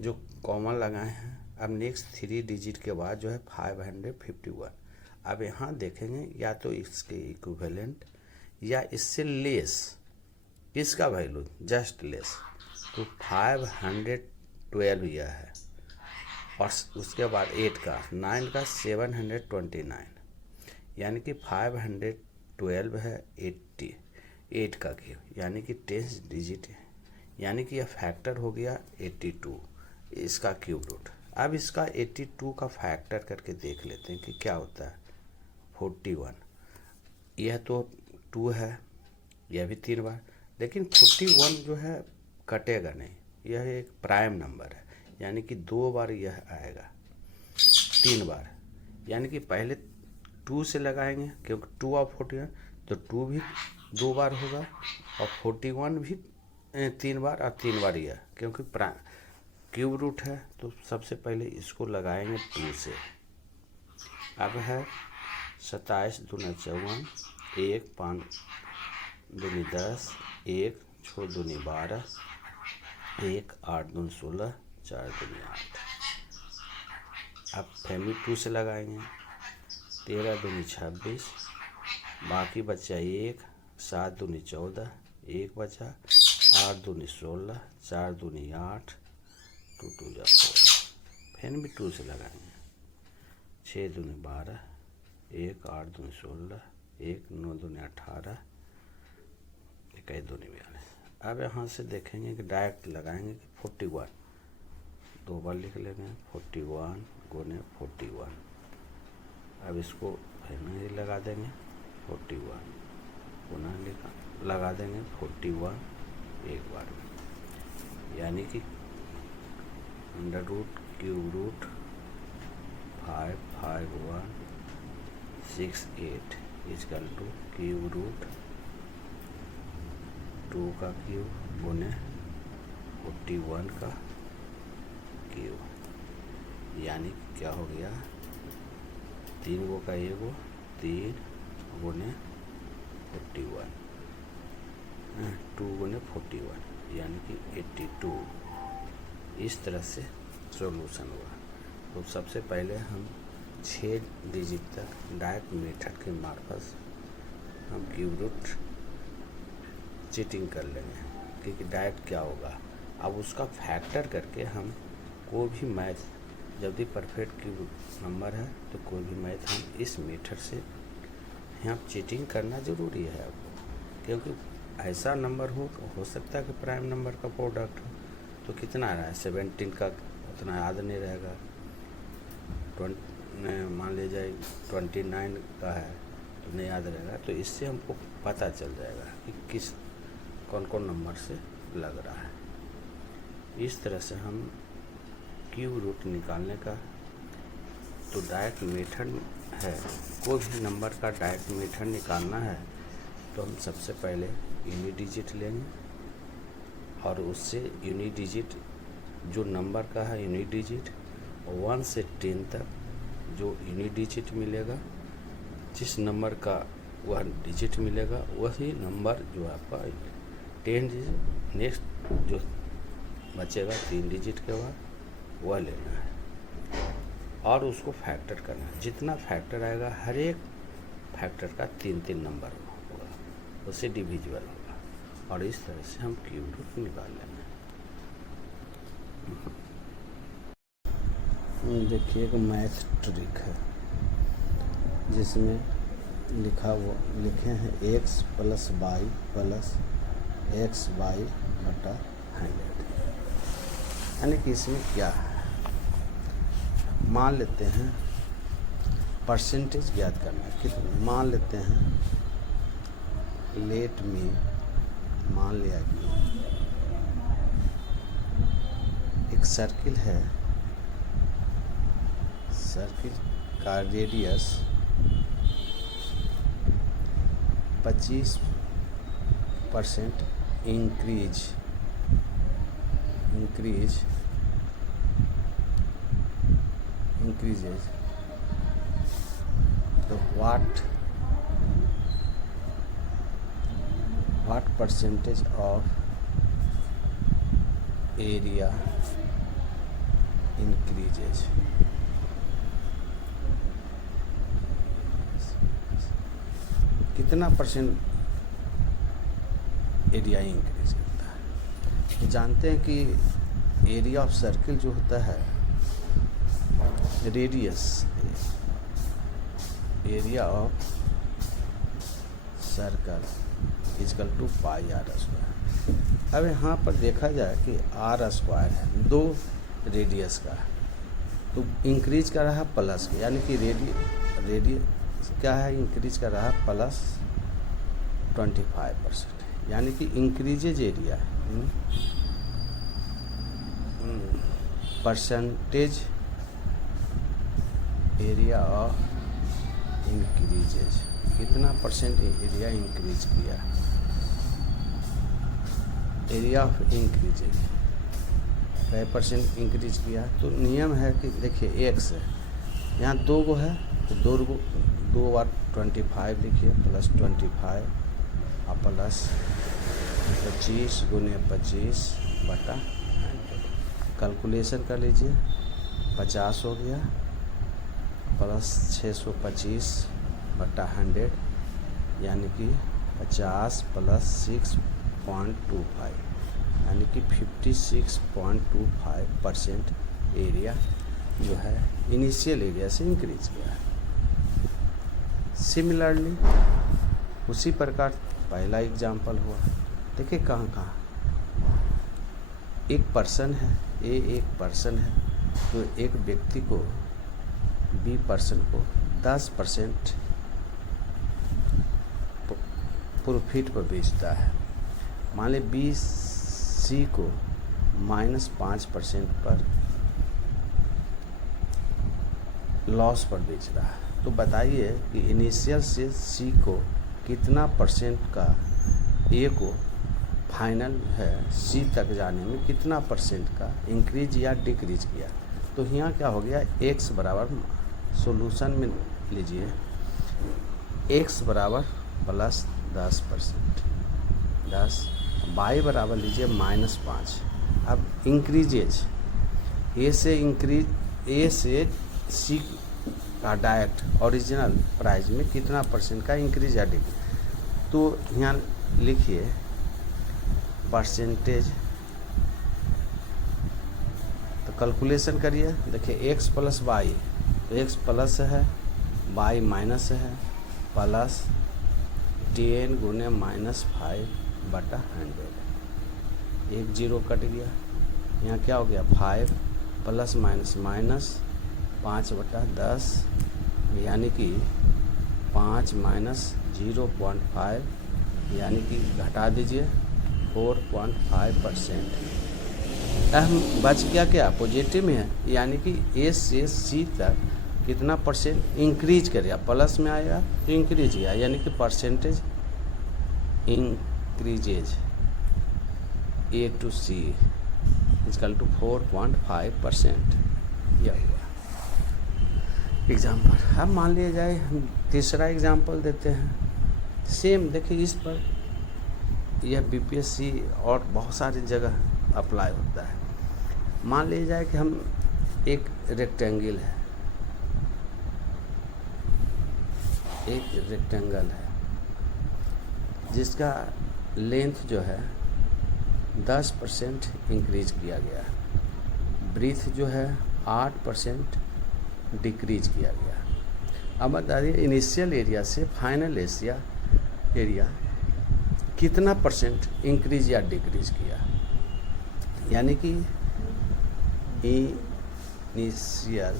जो कॉमन लगाए हैं, अब नेक्स्ट 3 डिजिट के बाद जो है 551। अब यहाँ देखेंगे या तो इसके इक्विवेलेंट या इससे लेस इसका वैल्यू जस्ट लेस, तो 512 यह है, और उसके बाद 8 का 9 का 729, यानी कि 512 है 8 का क्यू, यानी कि 10 डिजिट है, यानी कि यह फैक्टर हो गया 82 इसका क्यूब रूट। अब इसका 82 का फैक्टर करके देख लेते हैं कि क्या होता है। 41, यह तो 2 है, यह भी 3 बार, लेकिन 41 जो है कटेगा नहीं, यह एक प्राइम नंबर है, यानी कि 2 बार यह आएगा, 3 बार, यानी कि पहले 2 से लगाएंगे क्योंकि 2 और 41, तो 2 भी 2 बार होगा और 41 भी 3 बार, और 3 बार यह, क्योंकि क्यूब रूट है तो सबसे पहले इसको लगाएंगे 2 से। अब है 27 दूना 54, 1 5 दूनी 10, 1 6 दूनी 12, 1 8 दूनी 16, 4 दूनी 8। अब फैमिली 2 से लगाएंगे, 13 दूनी 26, बाकी बचा 1, 7 दूनी 14, 1 बचा, 8 दूनी 16, 4 दूनी 8, 2 2 जा 4, फिर भी 2 से लगाएंगे, 6 दूनी 12, 1 8 दूनी 16, 1 9 दूनी 18, 21 दूनी 42। अब यहाँ से देखेंगे कि डायरेक्ट लगाएंगे कि 41, 2 बार लिख लेंगे, 41 गुने 41। अब इसको फिर लगा देंगे 41, पुनः लगा देंगे 41 एक बार में, यानी कि under root cube root 5 5 1 6 8 is equal to cube root 2 का क्यूब गुने 41 का क्यूब, यानी क्या हो गया 3 गो का एगो 3 गुने 41, 2 गुने 41, यानी कि 82। इस तरह से सॉल्यूशन हुआ। तो सबसे पहले हम 6 डिजिट तक डायरेक्ट मेथड के मार्फत हम क्यूब रूट चीटिंग कर लेंगे, क्योंकि डायरेक्ट क्या होगा, अब उसका फैक्टर करके हम कोई भी मैथ, जब भी परफेक्ट क्यूब नंबर है तो कोई भी मैथ हम इस मेथड से यहाँ चीटिंग करना ज़रूरी है आपको, क्योंकि ऐसा नंबर हो सकता है कि प्राइम नंबर का प्रोडक्ट हो, तो कितना आ रहा है 17 का, उतना याद नहीं रहेगा, मान लीजिए 29 का है तो नहीं याद रहेगा, तो इससे हमको पता चल जाएगा कि कौन कौन नंबर से लग रहा है। इस तरह से हम क्यूब रूट निकालने का तो डायरेक्ट मेथड है, कोई भी नंबर का डायरेक्ट मेथड निकालना है तो हम सबसे पहले यूनिट डिजिट लेंगे, और उससे यूनिट डिजिट जो नंबर का है यूनिट डिजिट 1 से 10 तक जो यूनिट डिजिट मिलेगा, जिस नंबर का वह डिजिट मिलेगा वही नंबर जो आपका 10 डिजिट, नेक्स्ट जो बचेगा 3 डिजिट के बाद वह लेना है और उसको फैक्टर करना है। जितना फैक्टर आएगा, हर एक फैक्टर का 3 नंबर होगा, उससे डिविजिबल होगा, और इस तरह से हम क्यूब रूट निकाल लेंगे। देखिए एक मैथ ट्रिक है जिसमें लिखे हैं x plus y plus x y बटा 100, यानी कि इसमें क्या है, मान लेते हैं परसेंटेज ज्ञात करना है कितना, मान लेते हैं लेट में, मान लिया कि एक सर्किल है, सर्किल का रेडियस 25% इंक्रीजेज, तो what percentage of area increases, कितना परसेंट एरिया इंक्रीज करता है। तो जानते हैं कि एरिया ऑफ सर्किल जो होता है, radius, area of circle is equal to pi r square. अब यहाँ पर देखा जाए कि आर स्क्वायर है 2 रेडियस का, तो इंक्रीज कर रहा है प्लस के, यानी कि रेडियस क्या है, इंक्रीज कर रहा है प्लस 25%, यानी कि increases area percentage area of increases, कितना परसेंट एरिया इंक्रीज किया, एरिया ऑफ इंक्रीजेज कई परसेंट इंक्रीज किया। तो नियम है कि देखिए एक्स है, यहाँ 2 गो है तो 2 बार 25 लिखिए, प्लस 25 और प्लस 25 गुने 25 बटा 100, कैलकुलेशन कर लीजिए, 50 हो गया प्लस 625 बटा 100, यानी कि 50 प्लस 6.25, यानी कि 56.25% एरिया जो है इनिशियल एरिया से इंक्रीज किया है। सिमिलरली उसी प्रकार पहला एग्जाम्पल हुआ, देखिए कहाँ एक पर्सन है, एक पर्सन है, तो एक व्यक्ति को बी पर्सन को 10% प्रॉफिट पर बेचता है, मान लें बी सी को -5% पर लॉस पर बेच रहा है। तो बताइए कि इनिशियल से सी को कितना परसेंट का, ए को फाइनल है सी तक जाने में कितना परसेंट का इंक्रीज या डिक्रीज किया। तो यहाँ क्या हो गया, एक्स बराबर, सॉल्यूशन में लीजिए एक्स बराबर प्लस 10%, 10, वाई बराबर लीजिए -5। अब इंक्रीजेज ए से सी का डायरेक्ट ओरिजिनल प्राइस में कितना परसेंट का इंक्रीज या डिक्रीज, तो यहाँ लिखिए परसेंटेज, तो कैलकुलेशन करिए, देखिए x प्लस वाई, तो x प्लस है y माइनस है, प्लस 10 गुने -5 बटा 100, 1 0 कट गया, यहाँ क्या हो गया 5 प्लस माइनस 5 बटा 10, यानी कि 5 माइनस 0.5, यानी कि घटा दीजिए 4.5%। हम बच गया क्या, पॉजिटिव में है, यानी कि ए से सी तक कितना परसेंट इंक्रीज करेगा, प्लस में आएगा तो इंक्रीज गया, यानी कि percentage increases A to C is equal to 4.5%। यह हुआ एग्जाम्पल। अब मान लिया जाए हम तीसरा एग्जाम्पल देते हैं, सेम देखिए, इस पर यह बीपीएससी और बहुत सारी जगह अप्लाई होता है। मान लिया जाए कि हम एक रेक्टेंगल है, एक रेक्टेंगल है जिसका लेंथ जो है 10% इंक्रीज किया गया, ब्रीथ जो है 8% डिक्रीज किया गया। अब बताइए इनिशियल एरिया से फाइनल एरिया कितना परसेंट इंक्रीज या डिक्रीज किया, यानी कि इनिशियल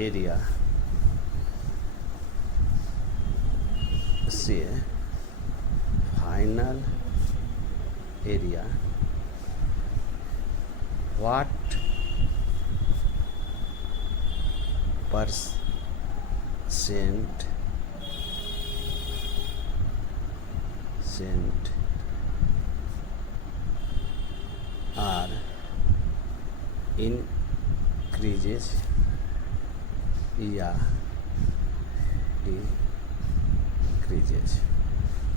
एरिया से final area what percent are increases या डिक्रीजेज।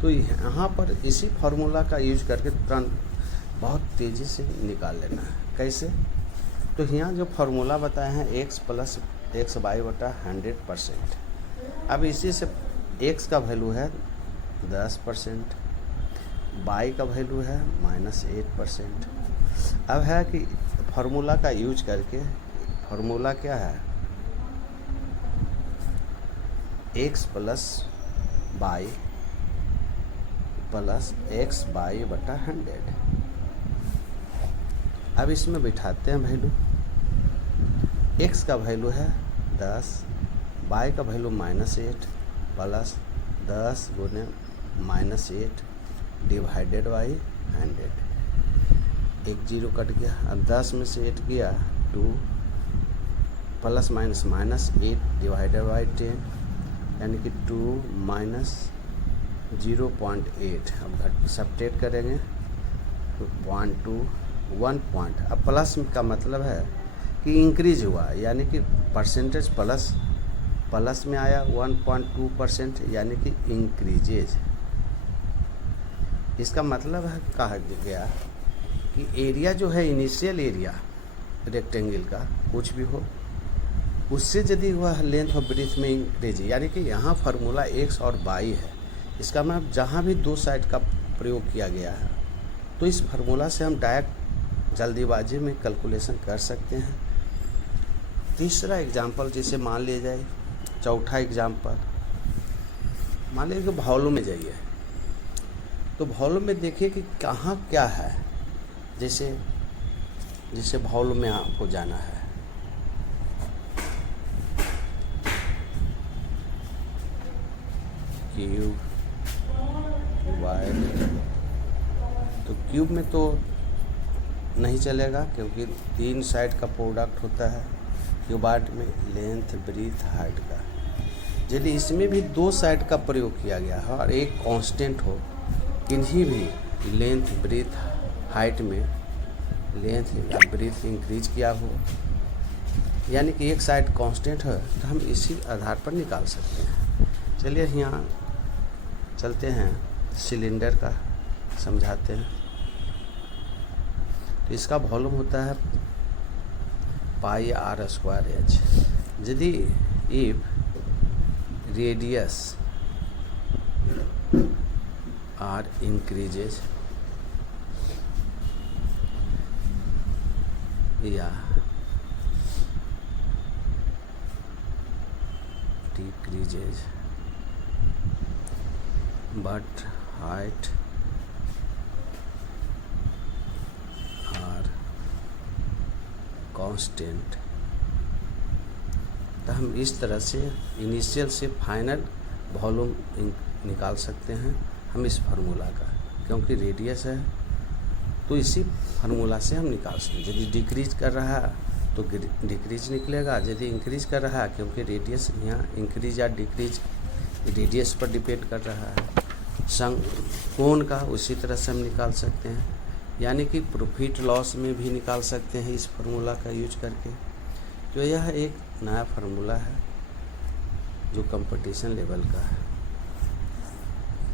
तो यहाँ पर इसी फार्मूला का यूज करके तुरंत बहुत तेज़ी से निकाल लेना है। कैसे? तो यहाँ जो फार्मूला बताए हैं x + xy बटा 100%। अब इसी से x का वैल्यू है 10%, y का वैल्यू है -8%। अब है कि फार्मूला का यूज करके, फार्मूला क्या है, x + y + xy बटा 100। अब इसमें बिठाते हैं वैल्यू। x का वैल्यू है 10, y का वैल्यू -8 प्लस 10 गुने -8 डिवाइडेड बाई 100। एक जीरो कट गया। अब 10 में से 8 गया 2 प्लस माइनस -8 डिवाइडेड बाई 10, यानी कि 2 - 0.8। अब सब्ट्रैक्ट करेंगे तो 0.2 1 पॉइंट। अब प्लस का मतलब है कि इंक्रीज हुआ, यानी कि परसेंटेज प्लस में आया 1.2%, यानी कि इंक्रीजेज। इसका मतलब है कहा गया कि एरिया जो है, इनिशियल एरिया रेक्टेंगल का कुछ भी हो, उससे यदि वह लेंथ और ब्रीथ में इंक्रीज, यानी कि यहाँ फार्मूला x और y है। इसका मतलब जहाँ भी दो साइड का प्रयोग किया गया है, तो इस फार्मूला से हम डायरेक्ट जल्दीबाजी में कैलकुलेशन कर सकते हैं। तीसरा एग्जाम्पल जैसे मान लिया जाए, चौथा एग्जाम्पल मान लीजिए कि वॉल्यूम में जाइए, तो वॉल्यूम में देखिए कि कहाँ क्या है। जैसे वॉल्यूम में आपको जाना है, क्यूब वाई, तो क्यूब में तो नहीं चलेगा क्योंकि 3 साइड का प्रोडक्ट होता है क्यूबाइड में, लेंथ ब्रीथ हाइट का। यदि इसमें भी 2 साइड का प्रयोग किया गया है और एक कांस्टेंट हो, किन्हीं भी लेंथ ब्रीथ हाइट में लेंथ या ब्रीथ इंक्रीज किया हो, यानी कि एक साइड कांस्टेंट है, तो हम इसी आधार पर निकाल सकते हैं। चलिए यहाँ चलते हैं, सिलेंडर का समझाते हैं। तो इसका वॉल्यूम होता है πr²h। यदि इफ रेडियस r increases या decreases but height are constant, तो हम इस तरह से इनिशियल से फाइनल वॉल्यूम निकाल सकते हैं हम इस फार्मूला का। क्योंकि रेडियस है तो इसी फार्मूला से हम निकाल सकते हैं। यदि डिक्रीज कर रहा है तो डिक्रीज निकलेगा, यदि इंक्रीज कर रहा है, क्योंकि रेडियस यहाँ इंक्रीज या डिक्रीज रेडियस पर डिपेंड कर रहा है, कोण का, उसी तरह से हम निकाल सकते हैं। यानी कि प्रॉफिट लॉस में भी निकाल सकते हैं इस फार्मूला का यूज करके। तो यह एक नया फार्मूला है जो कंपटीशन लेवल का है।